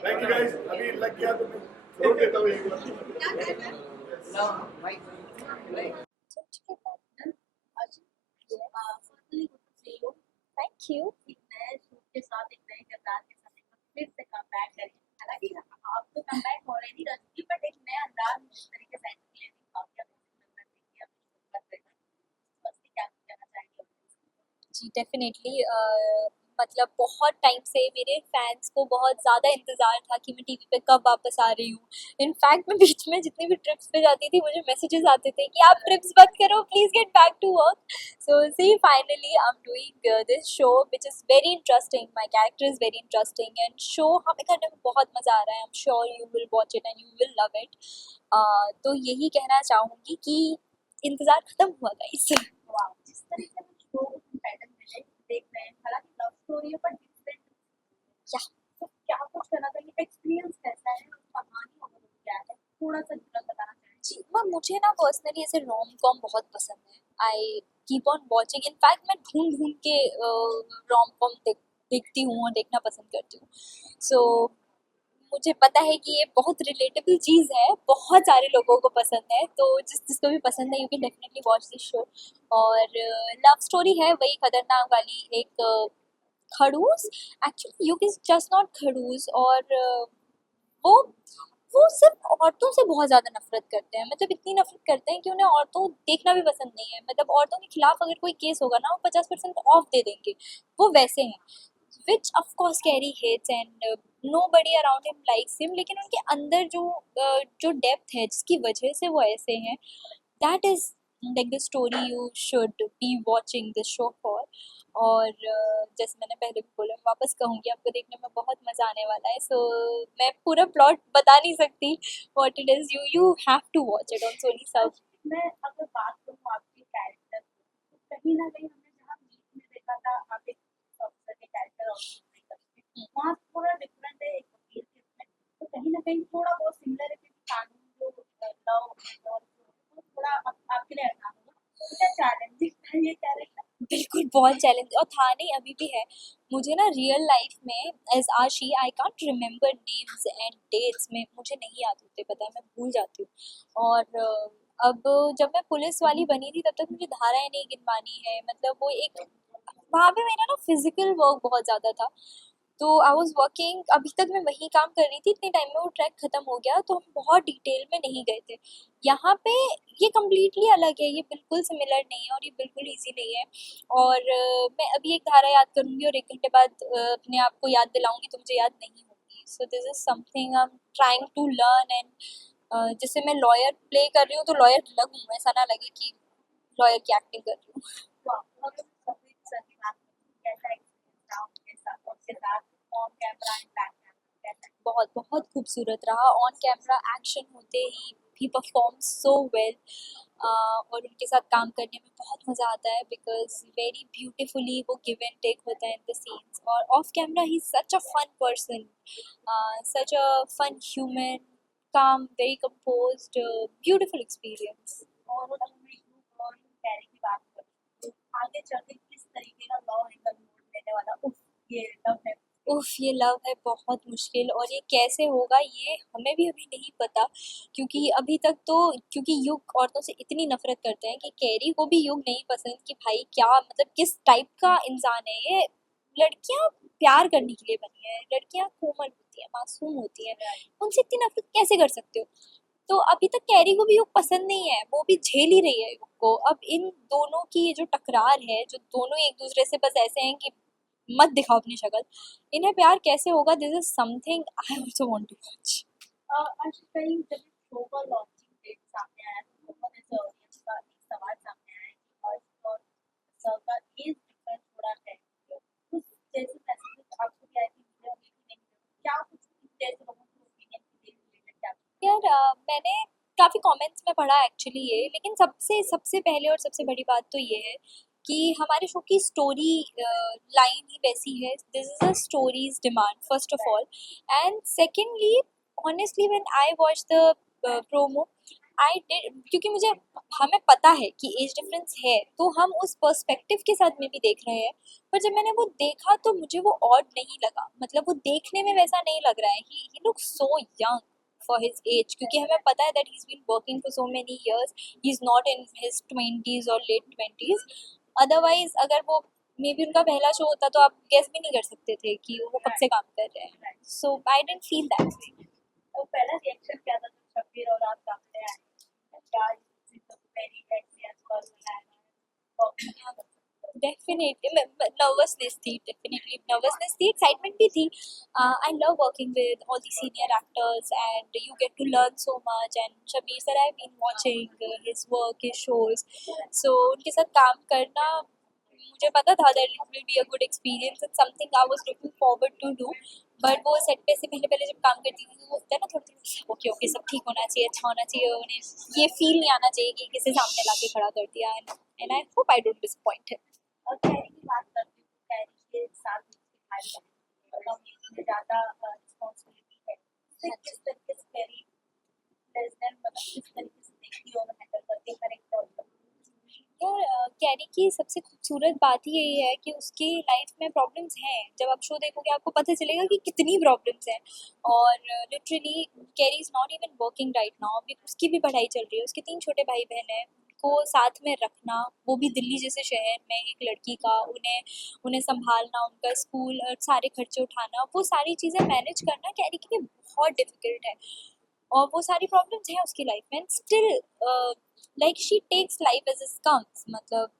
Thank you guys. अभी लग गया तो छोड़ देता हूँ एक बार। बट एक नया अंदाज इस तरीके से निकले जी डेफिनेटली मतलब बहुत टाइम से मेरे फैंस को बहुत ज़्यादा इंतज़ार था कि मैं टीवी पे कब वापस आ रही हूँ। इनफैक्ट मैं बीच में जितनी भी ट्रिप्स पे जाती थी मुझे मैसेजेस आते थे कि आप ट्रिप्स बंद करो, please get back to work. So see finally I am doing this show which is very interesting, my character is very interesting and show हमें करने में बहुत मज़ा आ रहा है। I am sure you will watch it and you will love it. तो यही कहना चाहूँगी कि इंतज़ार ख़त्म हुआ गाइस। जिस तरीके से शो पैटर्न मिले देख रहे हैं, हालांकि लव स्टोरी है पर डिफरेंट या तो क्या कुछ करना चाहिए, एक्सपीरियंस कैसा है, कहानी वगैरह क्या है, थोड़ा सा जुड़ा बताना चाहिए। जी मुझे ना पर्सनली ऐसे रोम कॉम बहुत पसंद है। I keep on watching, in fact मैं ढूंढ ढूंढ के रोम कॉम देखती हूँ और देखना पसंद करती हूँ। सो मुझे पता है कि ये बहुत रिलेटेबल चीज़ है, बहुत सारे लोगों को पसंद है, तो जिसको भी पसंद है you can definitely watch this show. और लव स्टोरी है वही खतरनाक वाली एक खड़ूस, एक्चुअली युग इज़ जस्ट नॉट खड़ूस, और वो वो सिर्फ औरतों से बहुत ज़्यादा नफरत करते हैं, मतलब इतनी नफरत करते हैं कि उन्हें औरतों देखना भी पसंद नहीं है। मतलब औरतों के खिलाफ अगर कोई केस होगा ना वो 50% ऑफ दे देंगे, वो वैसे हैं। Which of course Kairi hates and nobody around him likes him, लेकिन उनके अंदर जो डेप्थ है जिसकी वजह से वो ऐसे हैं, that is like the story you should be watching this show for। और जैसे मैंने पहले भी बोला, मैं वापस कहूँगी आपको देखने में बहुत मज़ा आने वाला है। सो मैं पूरा प्लॉट बता नहीं सकती what it is, you have to watch it on Sony Sub। मैं अगर बात करूँ आपके कैरेक्टर तो कहीं ना कहीं हमने जहाँ मीट में देखा था आप एक ऑफिसर के कैरेक्टर और वहाँ थोड़ा डिफरेंट है एक वकील के उसमें, तो कहीं कहीं थोड़ा बहुत सिमिलर है क्योंकि कानून जो लव और थोड़ा आपके लिए आसान होगा, तो चैलेंजिंग था ये कैरेक्टर? बिल्कुल बहुत चैलेंज और था नहीं, अभी भी है। मुझे ना रियल लाइफ में as Aashi I can't remember names and dates में, मुझे नहीं याद होते, पता है मैं भूल जाती हूँ। और अब जब मैं पुलिस वाली बनी थी तब तक मुझे धाराएं नहीं गिनवानी है, मतलब वो एक वहाँ पे मेरा ना फिजिकल वर्क बहुत ज़्यादा था। तो आई वॉज वर्किंग, अभी तक मैं वहीं काम कर रही थी, इतने टाइम में वो ट्रैक ख़त्म हो गया तो हम बहुत डिटेल में नहीं गए थे। यहाँ पे ये कम्प्लीटली अलग है, ये बिल्कुल सिमिलर नहीं है और ये बिल्कुल ईजी नहीं है। और मैं अभी एक धारा याद करूँगी और 1 घंटे बाद अपने आप को याद दिलाऊंगी तो मुझे याद नहीं होगी। So this is something I am trying to learn. And जैसे मैं लॉयर प्ले कर रही हूँ तो लॉयर लगूँ, ऐसा ना लगे कि लॉयर की एक्टिंग कर रही हूँ। बहुत बहुत खूबसूरत रहा। ऑन कैमरा एक्शन होते ही ही परफॉर्म सो वेल और उनके साथ काम करने में बहुत मज़ा आता है बिकॉज वेरी ब्यूटिफुली वो गिव एंड टेक होता है इन द सीन्स। और off camera he such a fun person, such a fun human, calm, very composed, beautiful experience. और कैरी की बात करें तो आगे चल के किस तरीके का लॉ एंगल मोड लेने वाला, ये लव है। ये लव है बहुत मुश्किल, और ये कैसे होगा ये हमें भी अभी नहीं पता, क्योंकि अभी तक तो क्योंकि युग औरतों से इतनी नफरत करते हैं कि कैरी को भी युग नहीं पसंद कि भाई क्या मतलब किस टाइप का इंसान है ये। लड़कियां प्यार करने के लिए बनी है, लड़कियां कोमल होती हैं, मासूम होती हैं, उनसे इतनी नफरत कैसे कर सकते हो। तो अभी तक कैरी को भी युग पसंद नहीं है, वो भी झेल ही रही है युग को। अब इन दोनों की ये जो टकरार है, जो दोनों एक दूसरे से बस ऐसे हैं कि मत दिखाओ अपनी शक्ल, इन्हें प्यार कैसे होगा, this is something I also want to watch. आज कहीं जब शो का लॉन्चिंग डेट सामने आया तो बहुत ऐसे ऑडियंस का एक सवाल सामने आया कि और सर का एज डिफरेंस थोड़ा है, तो कुछ जैसे मैसेज आपको भी आई थी कि नहीं, क्या कुछ जैसे लोगों के ओपिनियन के रिलेटेड क्या? यार मैंने काफ़ी कमेंट्स में पढ़ा एक्चुअली ये, लेकिन सबसे पहले और सबसे बड़ी बात तो ये है कि हमारे शो की स्टोरी लाइन ही वैसी है। This is a stories demand first of all, and secondly honestly when I watch the promo I did, क्योंकि मुझे हमें पता है कि एज डिफरेंस है तो हम उस पर्सपेक्टिव के साथ में भी देख रहे हैं, पर जब मैंने वो देखा तो मुझे वो ऑड नहीं लगा, मतलब वो देखने में वैसा नहीं लग रहा है। He look so young for his age, क्योंकि हमें पता है that he's been working for so many years, he's not in his 20s or late 20s। Otherwise अगर वो मे बी उनका पहला शो होता तो आप गेस भी नहीं कर सकते थे कि वो कब से काम कर रहे हैं। So I didn't feel that way. तो पहला रिएक्शन क्या था जब शब्बीर और आप सामने आए? क्या वेरी लेट्स डेफिनेटली नर्वसनेस थी, एक्साइटमेंट भी थी। I love working with all the senior actors and you get to learn so much. And Shabir sir, I been watching his work, his shows, so उनके साथ काम करना मुझे पता था that it will be a good experience and something I was looking forward to do. But वो set पे से पहले जब काम करती थी तो होता है ना थोड़ा ओके ओके सब ठीक होना चाहिए, अच्छा होना चाहिए, उन्हें ये फील नहीं आना चाहिए कि किसी सामने लाके खड़ा कर दिया। And I hope I don't disappoint him. और कैरी की बात करती हूँ, कैरी के साथ ज़्यादा रिस्पॉन्सिबिलिटी है, किस तरीके से कैरी प्रेसिडेंट मतलब किस तरीके से देखती हो हैंडल करती है करेक्ट प्रॉब्लम? यार कैरी की सबसे खूबसूरत बात ही यही है कि उसकी लाइफ में प्रॉब्लम्स हैं। जब आप शो देखोगे आपको पता चलेगा कि कितनी प्रॉब्लम्स हैं। और literally carry is not even working right now, अभी उसकी भी पढ़ाई चल रही है, उसके 3 छोटे भाई बहन हैं, को साथ में रखना, वो भी दिल्ली जैसे शहर में एक लड़की का, उन्हें संभालना, उनका स्कूल और सारे खर्चे उठाना, वो सारी चीज़ें मैनेज करना कैरी के लिए बहुत डिफ़िकल्ट है। और वो सारी प्रॉब्लम्स हैं उसकी लाइफ में, still like she takes life as it comes, मतलब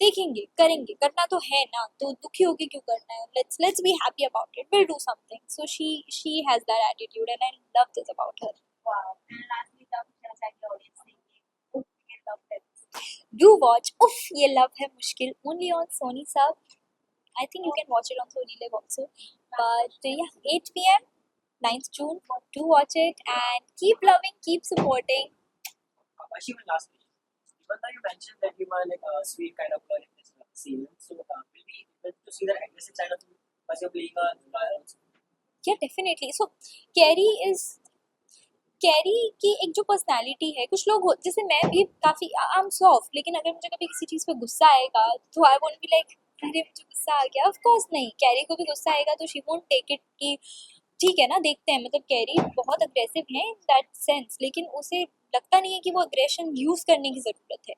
देखेंगे करेंगे, करना तो है ना, तो दुखी होके क्यों करना है, let's be happy about it, will do something. So she has that attitude and I love this about her. Wow, and lastly तब क्या चाहिए ऑडियंस से ये लव है, Do watch Uff Ye Love Hai Mushkil only on Sony Sub. I think you can watch it on Sony Live also. But yeah, 8 p.m. 9th June. Do watch it and keep loving, keep supporting. Actually, one last question. Even though you mentioned that you were like a sweet kind of girl in this season, so will we able to see the aggressive side of you as you're playing a guy also? Yeah, definitely. So Carrie is carry की एक जो personality है, कुछ लोग जैसे मैं भी काफ़ी आई एम सॉफ्ट, लेकिन अगर मुझे कभी किसी चीज़ पे गुस्सा आएगा तो आई वोंट बी लाइक अरे मुझे गुस्सा आ गया। ऑफ कोर्स नहीं, कैरी को भी गुस्सा आएगा तो शी वोंट टेक इट कि ठीक है ना, देखते हैं। मतलब कैरी बहुत अग्रेसिव है इन दैट सेंस, लेकिन उसे लगता नहीं है कि वो अग्रेशन यूज़ करने की ज़रूरत है।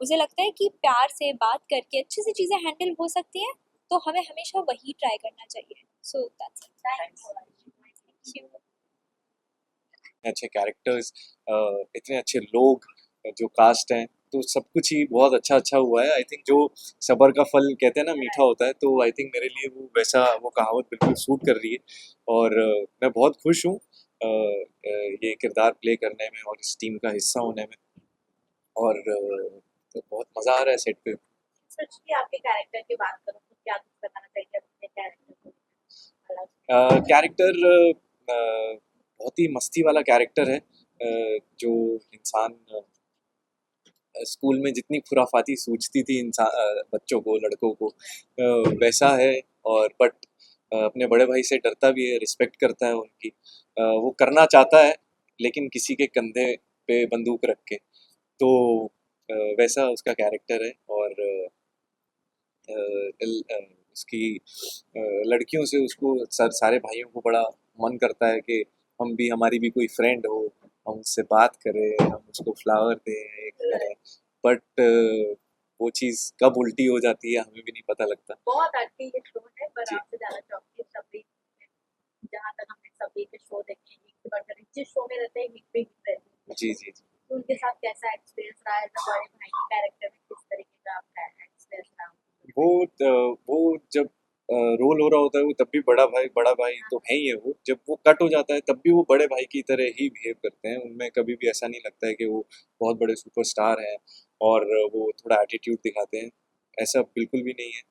उसे लगता है कि प्यार से बात करके अच्छे से चीज़ें हैंडल हो सकती हैं, तो हमें हमेशा वही ट्राई करना चाहिए। So that's it. अच्छे कैरेक्टर्स, इतने अच्छे लोग, जो कास्ट हैं, तो सब कुछ ही बहुत अच्छा अच्छा हुआ है। आई थिंक जो सबर का फल कहते हैं ना मीठा होता है, तो आई थिंक मेरे लिए वो वैसा वो कहावत बिल्कुल सूट कर रही है। और मैं बहुत खुश हूँ ये किरदार प्ले करने में और इस टीम का हिस्सा होने में। और तो बहुत मज़ा आ रहा है सेट पे। सच की आपके कैरेक्टर की बात करूँ तो क्या कुछ बताना चाहिए अपने कैरेक्टर को? कैरेक्टर बहुत ही मस्ती वाला कैरेक्टर है। जो इंसान स्कूल में जितनी खुराफाती सूझती थी इंसान बच्चों को, लड़कों को, वैसा है। और बट अपने बड़े भाई से डरता भी है, रिस्पेक्ट करता है उनकी। वो करना चाहता है लेकिन किसी के कंधे पे बंदूक रख के। तो वैसा उसका कैरेक्टर है। और उसकी लड़कियों से उसको सारे भाइयों को बड़ा मन करता है कि हम भी, हमारी भी कोई फ्रेंड हो, हम उससे बात करें, हम उसको फ्लावर दें, एक करें। बट वो चीज़ कब उल्टी हो जाती है हमें भी नहीं पता लगता। बहुत अच्छी ये शो है, पर आपसे जाना चाहूँगी शब्बीर, जहाँ तक हमने शब्बीर के शो देखे हैं, एक से बढ़कर एक, जिस शो में रहते हैं हिट पे हिट रहते हैं, जी जी जी। तो उनके साथ कैसा एक्सपीरियंस रहा है? बड़े भाई के कैरेक्टर में किस तरीके का आपका एक्सपीरियंस रहा? वो जब रोल हो रहा होता है वो तब भी बड़ा भाई तो है ही है। वो जब वो कट हो जाता है तब भी वो बड़े भाई की तरह ही बिहेव करते हैं। उनमें कभी भी ऐसा नहीं लगता है कि वो बहुत बड़े सुपरस्टार हैं और वो थोड़ा एटीट्यूड दिखाते हैं। ऐसा बिल्कुल भी नहीं है।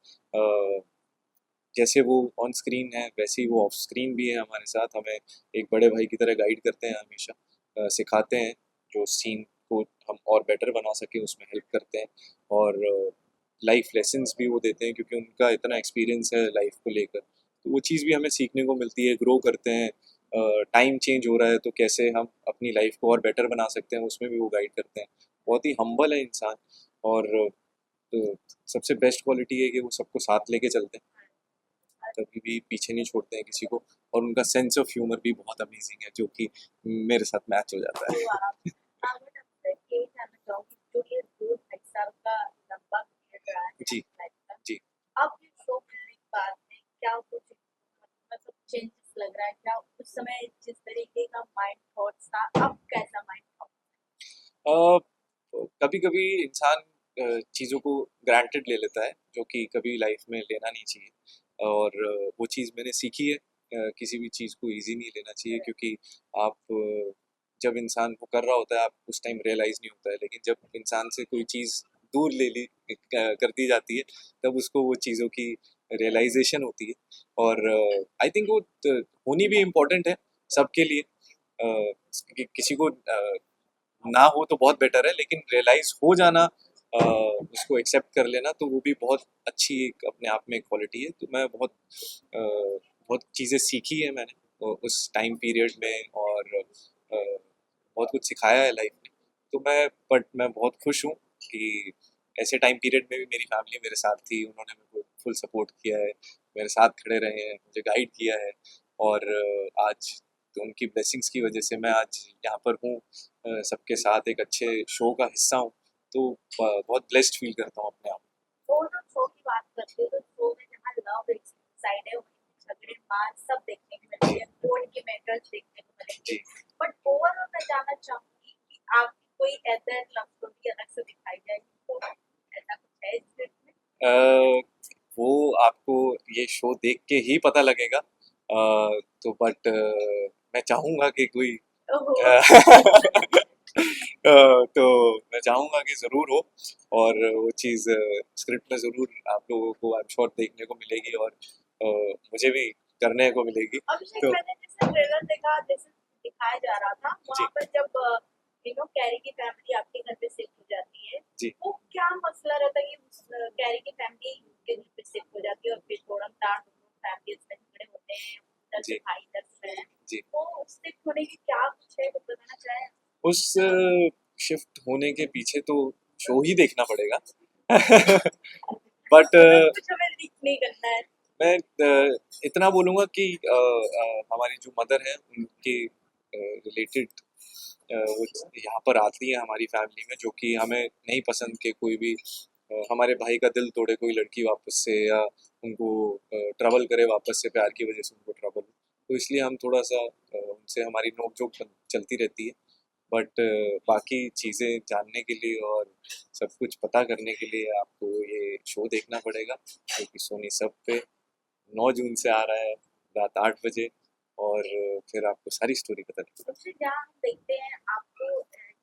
जैसे वो ऑन स्क्रीन है वैसे ही वो ऑफ स्क्रीन भी है हमारे साथ। हमें एक बड़े भाई की तरह गाइड करते हैं हमेशा, सिखाते हैं जो सीन को हम और बेटर बना सकें उसमें हेल्प करते हैं। और लाइफ लेसन्स भी वो देते हैं क्योंकि उनका इतना एक्सपीरियंस है लाइफ को लेकर। तो वो चीज़ भी हमें सीखने को मिलती है, ग्रो करते हैं। टाइम चेंज हो रहा है तो कैसे हम अपनी लाइफ को और बेटर बना सकते हैं उसमें भी वो गाइड करते हैं। बहुत ही हम्बल है इंसान। और सबसे बेस्ट क्वालिटी है कि वो सबको साथ लेके चलते हैं, कभी भी पीछे नहीं छोड़ते हैं किसी को। और उनका सेंस ऑफ ह्यूमर भी बहुत अमेजिंग है जो कि मेरे साथ मैच हो जाता है। जी जी। अब ये शो मिलने के बाद में क्या कुछ मतलब चेंजेस लग रहा है? क्या उस समय जिस तरीके का माइंड थॉट्स था, अब कैसा माइंड थॉट? कभी कभी इंसान चीज़ों को ग्रांटेड ले लेता है जो कि कभी लाइफ में लेना नहीं चाहिए। और वो चीज़ मैंने सीखी है, किसी भी चीज़ को इजी नहीं लेना चाहिए क्योंकि आप जब इंसान वो कर रहा होता है आप उस टाइम रियलाइज़ नहीं होता है, लेकिन जब इंसान से कोई चीज़ दूर ले ली कर दी जाती है तब उसको वो चीज़ों की रियलाइजेशन होती है। और आई थिंक वो होनी भी इम्पोर्टेंट है सबके लिए। किसी को ना हो तो बहुत बेटर है, लेकिन रियलाइज हो जाना, उसको एक्सेप्ट कर लेना, तो वो भी बहुत अच्छी एक अपने आप में क्वालिटी है। तो मैं बहुत चीज़ें सीखी है मैंने उस टाइम पीरियड में। और बहुत कुछ सिखाया है लाइफ ने। तो मैं बहुत खुश हूँ कि ऐसे टाइम पीरियड में भी मेरी फैमिली मेरे साथ थी। उन्होंने मेरे को फुल सपोर्ट किया है, मेरे साथ खड़े रहे हैं, मुझे गाइड किया है। और आज तो उनकी ब्लेसिंग्स की वजह से मैं आज यहाँ पर हूँ, सबके साथ एक अच्छे शो का हिस्सा हूँ। तो बहुत ब्लेस्ड फील करता हूँ अपने आप। वो जो शो की बात करते हो, तो शो में जहाँ लव साइड है, वहीं झगड़े मार सब देखने को मिलेंगे, कोर्ट के मैटर्स देखने को मिलेंगे। बट ओवरऑल मैं जानना चाहूंगी कि आपकी कोई ऐसा लव स्टोरी अलग से दिखाई जाएगी, तो ऐसा कुछ है इस फिल्म में? वो आपको ये शो देख के ही पता लगेगा। तो बट मैं चाहूँगा कि कोई तो मैं चाहूँगा कि ज़रूर हो। और वो चीज़ स्क्रिप्ट में ज़रूर आप लोगों को आई एम श्योर देखने को मिलेगी और मुझे भी करने को मिलेगी। अभिषेक, तो मैंने जैसे ट्रेलर देखा, जैसे दिखाया जा रहा था वहाँ पर, जब कैरी की फैमिली आपके घर पे शिफ्ट हो जाती है, जी। वो क्या मसला रहता है कि कैरी की फैमिली के घर पे शिफ्ट हो जाती है और फिर थोड़ा तार फैमिली में झगड़े होते हैं, उधर से भाई इधर से बहन, जी। तो शिफ्ट होने की क्या कुछ है, कुछ बताना उस शिफ्ट होने के पीछे तो शो ही देखना पड़ेगा बट कुछ हमें लीक नहीं करना है। मैं इतना बोलूँगा कि हमारी जो मदर है उनके रिलेटेड वो यहाँ पर आती है हमारी फैमिली में, जो कि हमें नहीं पसंद कि कोई भी हमारे भाई का दिल तोड़े कोई लड़की वापस से, या उनको ट्रबल करे वापस से, प्यार की वजह से उनको ट्रबल हो। तो इसलिए हम थोड़ा सा उनसे हमारी नोक झोंक चलती रहती है। बट बाकी चीज़ें जानने के लिए और सब कुछ पता करने के लिए आपको ये शो देखना पड़ेगा, क्योंकि सोनी सब पे 9 जून से आ रहा है रात 8 बजे, और फिर आपको सारी स्टोरी पता लगेगी। सबसे जहाँ हम देखते हैं आपको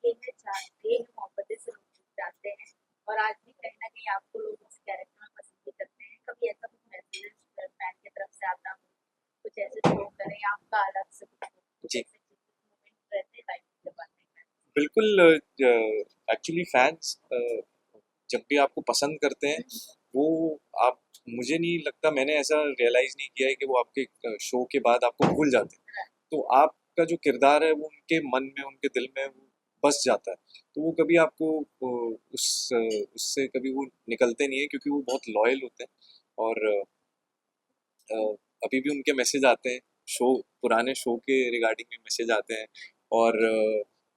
ये है चाहते मोहब्बतें से लोग जाते हैं और आज भी कहीं ना कहीं आपको लोग उस कैरेक्टर में पसंद भी करते हैं। कभी ऐसा कुछ मैसेज फैन की तरफ से आता हो, कुछ ऐसे शो करें आपका अलग से कुछ जी ऐसे मोमेंट रहते हैं लाइफ के बारे में? बिल्कुल, एक्चुअली फैंस जब भी आपको पसंद करते हैं वो आप, मुझे नहीं लगता, मैंने ऐसा रियलाइज़ नहीं किया है कि वो आपके शो के बाद आपको भूल जाते हैं। तो आपका जो किरदार है वो उनके मन में, उनके दिल में वो बस जाता है। तो वो कभी आपको उससे कभी वो निकलते नहीं है, क्योंकि वो बहुत लॉयल होते हैं। और अ, अभी भी उनके मैसेज आते हैं, शो पुराने शो के रिगार्डिंग भी मैसेज आते हैं, और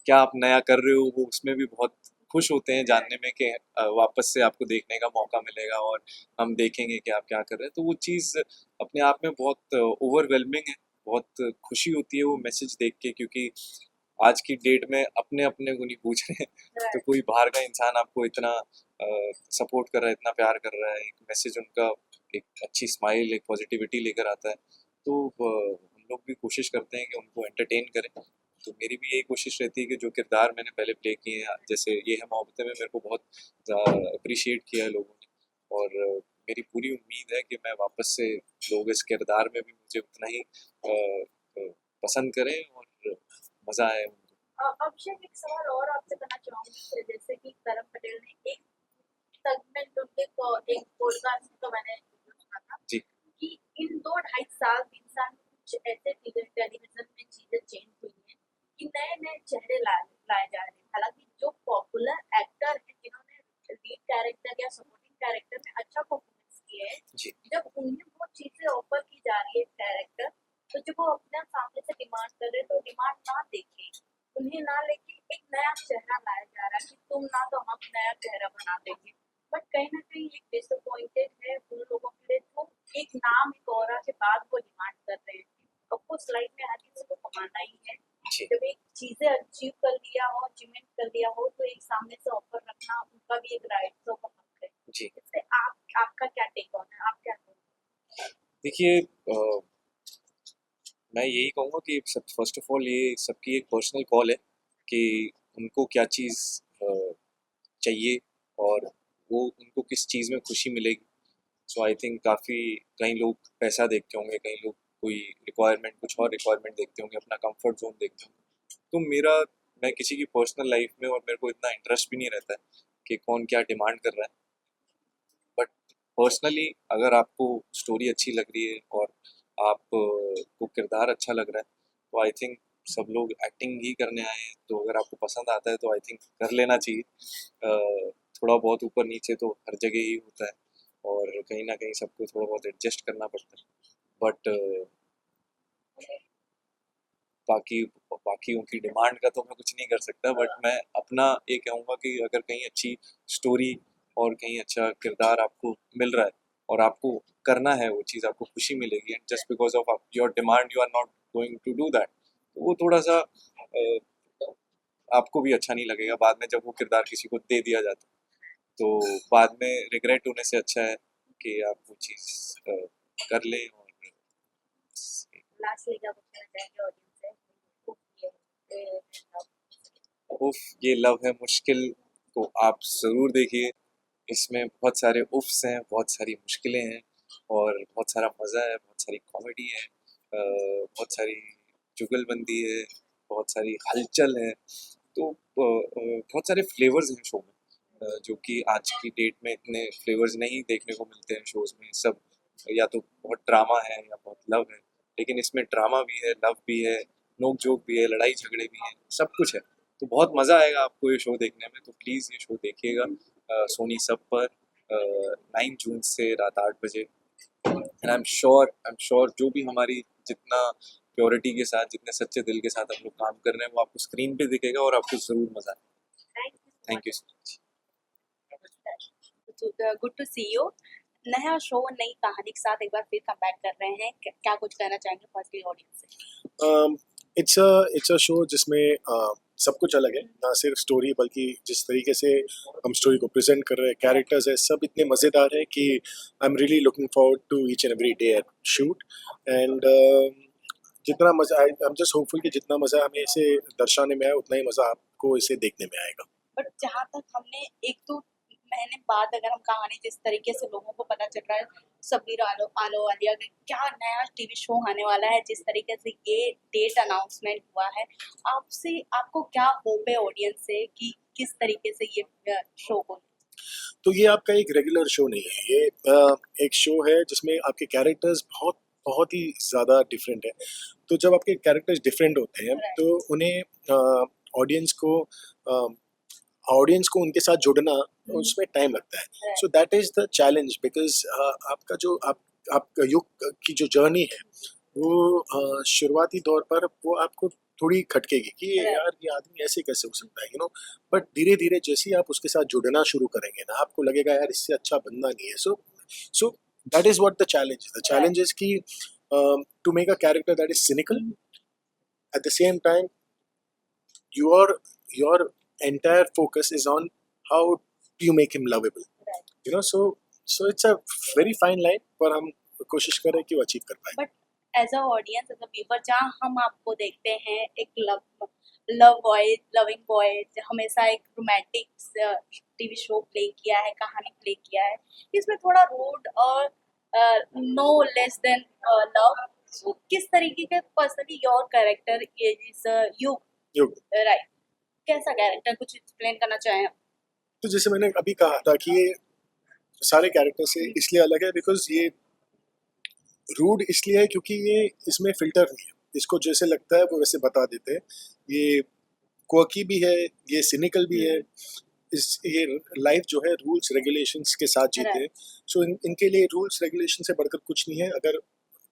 क्या आप नया कर रहे हो, वो उसमें भी बहुत खुश होते हैं जानने में कि वापस से आपको देखने का मौका मिलेगा और हम देखेंगे कि आप क्या कर रहे हैं। तो वो चीज़ अपने आप में बहुत ओवरवेलमिंग है, बहुत खुशी होती है वो मैसेज देख के, क्योंकि आज की डेट में अपने अपने को नहीं पूछ रहे हैं तो कोई बाहर का इंसान आपको इतना सपोर्ट कर रहा है, इतना प्यार कर रहा है, एक मैसेज उनका, एक अच्छी स्माइल, एक पॉजिटिविटी लेकर आता है। तो हम लोग भी कोशिश करते हैं कि उनको एंटरटेन करें। तो मेरी भी यही कोशिश रहती है कि जो किरदार मैंने पहले प्ले किए हैं, जैसे ये है मोहब्बतें में, मेरे को बहुत अप्रिशिएट किया है लोगों ने, और मेरी पूरी उम्मीद है कि मैं वापस से लोग इस किरदार में भी मुझे उतना ही पसंद करें और मज़ा आए उनको। अभिषेक, एक सवाल और आपसे करना चाहूंगी। जैसे कि करण पटेल ने एक सेगमेंट उनके एक पॉडकास्ट का मैंने सुना था जी। कि इन 2-2.5 साल 3 साल में कुछ ऐसे टेलीविजन में चीजें चेंज हुई हैं कि नए नए चेहरे लाए जा रहे हैं। हालांकि जो पॉपुलर एक्टर हैं जिन्होंने लीड कैरेक्टर या सपोर्टिंग कैरेक्टर में अच्छा परफॉर्मेंस किए हैं, जब उन्हें वो चीजें ऑफर की जा रही है कैरेक्टर, तो जब वो अपने सामने से डिमांड कर रहे हैं तो डिमांड ना देके उन्हें ना लेके एक नया चेहरा लाया जा रहा है कि तुम ना तो हम नया चेहरा बना देंगे। बट कहीं ना कहीं एक डिसअपॉइंटेड है उन लोगों के लिए जो एक नाम, एक ऑरा के बाद वो डिमांड कर रहे हैं। ऑफकोर्स लाइफ में हर किसी को कमाना ही है। जब एक चीजें अचीव कर लिया हो, अचीवमेंट कर लिया हो, तो एक सामने से ऑफर रखना उनका भी एक राइट ऑफ हक है। इससे आपका क्या टेक ऑन है, आप क्या कहोगे? देखिए, मैं यही कहूँगा कि फर्स्ट ऑफ ऑल ये सबकी एक पर्सनल कॉल है कि उनको क्या चीज़ चाहिए और वो उनको किस चीज़ में खुशी मिलेगी। सो आई थिंक काफ़ी, कई लोग पैसा देखते होंगे, कई लोग कोई रिक्वायरमेंट, कुछ और रिक्वायरमेंट देखते होंगे, अपना कंफर्ट जोन देखते होंगे। तो मैं किसी की पर्सनल लाइफ में, और मेरे को इतना इंटरेस्ट भी नहीं रहता है कि कौन क्या डिमांड कर रहा है। बट पर्सनली अगर आपको स्टोरी अच्छी लग रही है और आप को किरदार अच्छा लग रहा है, तो आई थिंक सब लोग एक्टिंग ही करने आए हैं, तो अगर आपको पसंद आता है तो आई थिंक कर लेना चाहिए। थोड़ा बहुत ऊपर नीचे तो हर जगह ही होता है, और कहीं ना कहीं सबको थोड़ा बहुत एडजस्ट करना पड़ता है। बट बाकी उनकी डिमांड का तो मैं कुछ नहीं कर सकता। बट मैं अपना ये कहूँगा कि अगर कहीं अच्छी स्टोरी और कहीं अच्छा किरदार आपको मिल रहा है और आपको करना है वो चीज़, आपको खुशी मिलेगी, and just because of your demand you are not going to do that, तो वो थोड़ा सा आपको भी अच्छा नहीं लगेगा बाद में जब वो किरदार किसी को दे दिया जाता है। तो बाद में रिग्रेट होने से अच्छा है कि आप वो चीज़ कर लें। और लास्टली क्या पूछना चाहेंगे ऑडियंस से? उफ, ये लव है मुश्किल को आप ज़रूर देखिए। इसमें बहुत सारे उफ्स हैं, बहुत सारी मुश्किलें हैं, और बहुत सारा मज़ा है, बहुत सारी कॉमेडी है, बहुत सारी जुगलबंदी है, बहुत सारी हलचल है। तो बहुत सारे फ्लेवर्स हैं शो में, जो कि आज की डेट में इतने फ्लेवर्स नहीं देखने को मिलते हैं शोज़ में। सब या तो बहुत ड्रामा है या बहुत लव है, लेकिन इसमें ड्रामा भी है, लव भी है, नोक झोंक भी है, लड़ाई झगड़े भी हैं, सब कुछ है। तो बहुत मज़ा आएगा आपको ये शो देखने में, तो प्लीज़ ये शो देखिएगा सोनी सब पर 9 जून से रात 8 बजे। एंड आई एम श्योर जो भी हमारी जितना प्योरिटी के साथ, जितने सच्चे दिल के साथ हम लोग काम कर रहे हैं वो आपको स्क्रीन पे दिखेगा और आपको ज़रूर मज़ा आएगा। Thank you so much. Good to see you. नया शो नई कहानी के साथ एक बार फिर कम बैक कर रहे हैं, क्या कुछ कहना चाहेंगे फर्स्टली ऑडियंस से? इट्स अ शो जिसमें सब कुछ अलग है, ना सिर्फ स्टोरी बल्कि जिस तरीके से हम स्टोरी को प्रेजेंट कर रहे हैं, कैरेक्टर्स है, सब इतने मज़ेदार है कि I am really looking forward to each and every day at shoot. And जितना मज़ा आई एम जस्ट होपफुल कि जितना मज़ा हमें इसे दर्शाने में आया उतना ही मज़ा आपको इसे देखने में आएगा। बट जहाँ तक हमने 1-2 महीने बाद अगर हम कहानी जिस तरीके से लोगों को पता चल रहा है सबीर आलोवालिया का क्या नया टीवी शो आने वाला है, जिस तरीके से ये डेट अनाउंसमेंट हुआ है, आपको क्या होप है ऑडियंस से कि किस तरीके से ये शो हो? तो ये आपका एक रेगुलर शो नहीं है, ये एक शो है जिसमें आपके कैरेक्टर्स बहुत बहुत ही ज़्यादा डिफरेंट है। तो जब आपके कैरेक्टर्स डिफरेंट होते हैं तो उन्हें ऑडियंस को उनके साथ जुड़ना उसमें टाइम लगता है। So that is the challenge because आपका जो आपका युग की जो जर्नी है वो शुरुआती दौर पर वो आपको थोड़ी खटकेगी कि यार ये आदमी ऐसे कैसे हो सकता है, यू नो। बट धीरे धीरे जैसे ही आप उसके साथ जुड़ना शुरू करेंगे ना, आपको लगेगा यार इससे अच्छा बंदा नहीं है। So that is what the challenge is कि to make a character that is cynical at the same time your entire focus is on how you make him lovable, you know. So it's a very fine line, पर हम कोशिश कर रहे हैं कि वो achieve कर पाए। But as a audience, as a viewer, जहाँ हम आपको देखते हैं एक लविंग बॉय, हमेशा एक रोमांटिक टीवी शो प्ले किया है, कहानी प्ले किया है, इसमें थोड़ा रूड और नो लेस देन लव। सो किस तरीके के पर्सनली योर कैरेक्टर इज युग, राइट? कैसा कैरेक्टर, कुछ एक्सप्लेन करना चाहें? तो जैसे मैंने अभी कहा था कि ये सारे कैरेक्टर से इसलिए अलग है बिकॉज ये रूड इसलिए है क्योंकि ये इसमें फिल्टर नहीं है, इसको जैसे लगता है वो वैसे बता देते हैं। ये क्वर्की भी है, ये सिनिकल भी है, ये लाइफ जो है रूल्स रेगुलेशंस के साथ जीते हैं। सो इनके लिए रूल्स रेगुलेशन से बढ़कर कुछ नहीं है। अगर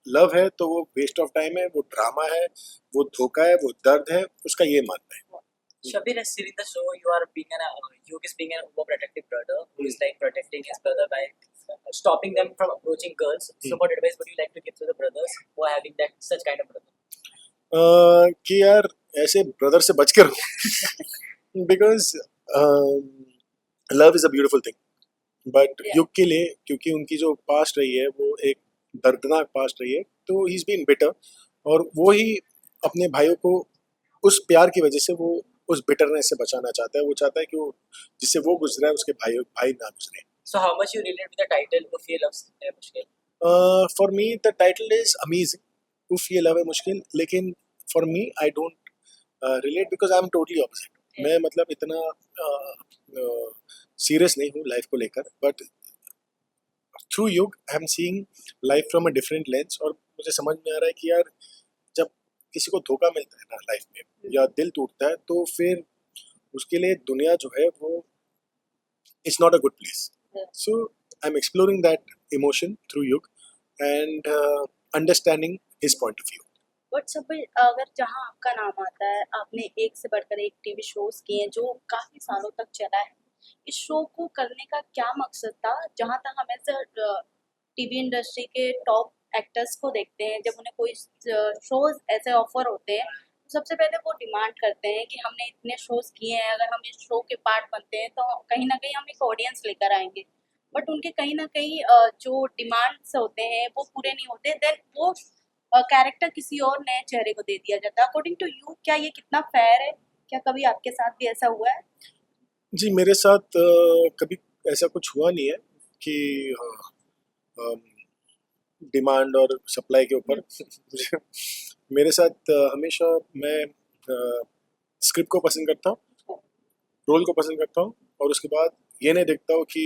लव है तो वो वेस्ट ऑफ टाइम है, वो ड्रामा है, वो धोखा है, वो दर्द है, उसका ये मानना है। Shabir, has seen in the show you are being Yug is being an overprotective brother who is like protecting his brother by stopping them from approaching girls. So what advice would you like to give to the brothers who are having that such kind of brother? कि यार ऐसे brother से बच कर because love is a beautiful thing, but युग के लिए क्योंकि उनकी जो पास्ट रही है वो एक दर्दनाक पास्ट रही है, तो ही इज़ बीन बिटर, और वो ही अपने भाइयों को उस प्यार की वजह से वो उस बिटरनेस से बचाना चाहता है। वो चाहता है कि वो जिससे वो गुजरा है उसके भाई ना गुजरे। So how much you relate with the title "Uf Ye Love Hai Mushkil"? For me the title is amazing, उफ ये लव है मुश्किल, लेकिन for me I don't relate because I am totally opposite. मैं मतलब इतना सीरियस नहीं हूँ लाइफ को लेकर, बट थ्रू युग I am seeing life from a different lens, और मुझे समझ में आ रहा है कि यार जब किसी को धोखा मिलता है ना लाइफ में या दिल टूटता है तो फिर उसके लिए दुनिया जो है वो it's not a good place. So I am exploring that emotion through Yug and understanding his point of view. But सब अगर जहाँ आपका नाम आता है, आपने एक से बढ़कर एक टीवी शोज किए हैं जो काफ़ी सालों तक चला है, इस शो को करने का क्या मकसद था? जहाँ तक हमें टीवी इंडस्ट्री के टॉप एक्टर्स को देखते हैं, जब उन्हें कोई शोज ऐसे ऑफर होते हैं तो सबसे पहले वो डिमांड करते हैं कि हमने इतने शोज किए हैं, अगर हम इस शो के पार्ट बनते हैं तो कहीं ना कहीं हम एक ऑडियंस लेकर आएंगे। बट उनके कहीं ना कहीं जो डिमांड्स होते हैं वो पूरे नहीं होते, देन वो कैरेक्टर किसी और नए चेहरे को दे दिया जाता है। अकॉर्डिंग टू यू क्या ये कितना फेयर है? क्या कभी आपके साथ भी ऐसा हुआ है? जी मेरे साथ कभी ऐसा कुछ हुआ नहीं है कि डिमांड और सप्लाई के ऊपर मेरे साथ हमेशा मैं स्क्रिप्ट को पसंद करता हूँ, रोल को पसंद करता हूँ, और उसके बाद ये नहीं देखता हूँ कि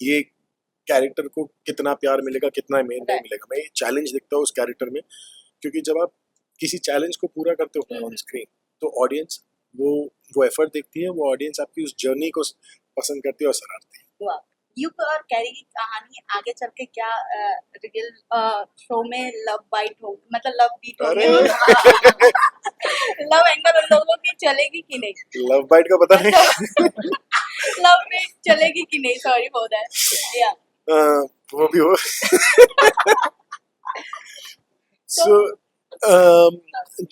ये कैरेक्टर को कितना प्यार मिलेगा, कितना नहीं मिलेगा। मैं चैलेंज देखता हूँ उस कैरेक्टर में, क्योंकि जब आप किसी चैलेंज को पूरा करते हो ऑन स्क्रीन तो ऑडियंस वो एफर्ट देखती है, वो ऑडियंस आपकी उस जर्नी को पसंद करती है और सराहती है। वाह, युग और कैरी की कहानी आगे चल के क्या रियल शो में लव बाइट हो, मतलब लव बीट हो, अरे लव एंगल उन लोगों की चलेगी कि नहीं? लव बाइट का पता नहीं। लव बीट चलेगी कि नहीं? Sorry for that. या वो भी हो। सो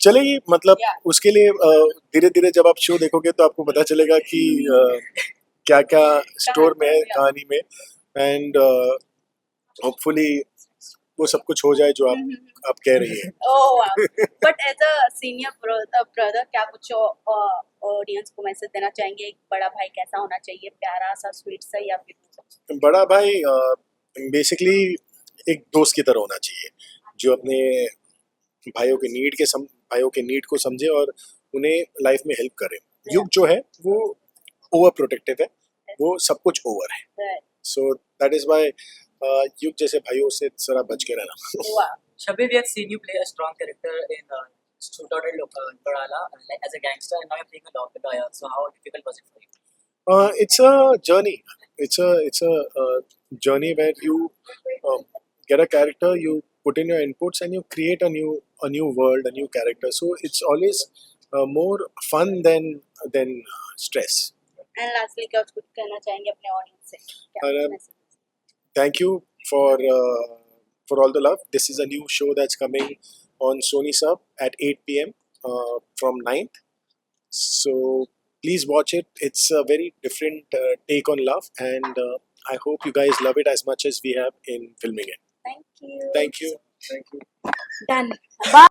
चलेगी, मतलब उसके लिए धीरे धीरे जब आप शो देखोगे तो आपको पता चलेगा कि क्या क्या स्टोर में है कहानी में, एंड होपफुली वो सब कुछ हो जाए जो आप कह रही है। Oh wow, but as a senior brother क्या कुछ ऑडियंस को मैसेज देना चाहेंगे? एक बड़ा भाई कैसा होना चाहिए? प्यारा सा, स्वीट सा, या फिर बड़ा भाई बेसिकली एक दोस्त की तरह होना चाहिए, जो अपने भाइयों के नीड को समझे और उन्हें लाइफ में हेल्प करे। युग जो है वो ओवर प्रोटेक्टिव है, वो सब कुछ ओवर है, सो दैट इज व्हाई युग जैसे भाइयों से जरा बच के रहना। Shabir, we have seen you play a strong character in Shootout at Lokalala as a gangster, and now you're playing a lawyer. So how difficult was it for you? It's a journey. It's a journey where you get a character, you put in your inputs, and you create a new world, a new character. So it's always more fun than stress. And lastly क्या कुछ कहना चाहेंगे अपने audience से? क्या message? Thank you for all the love. This is a new show that's coming on Sony Sub at 8 p.m. From 9th. So please watch it. It's a very different take on love, and I hope you guys love it as much as we have in filming it. Thank you. Thank you. Thank you. Done. Bye.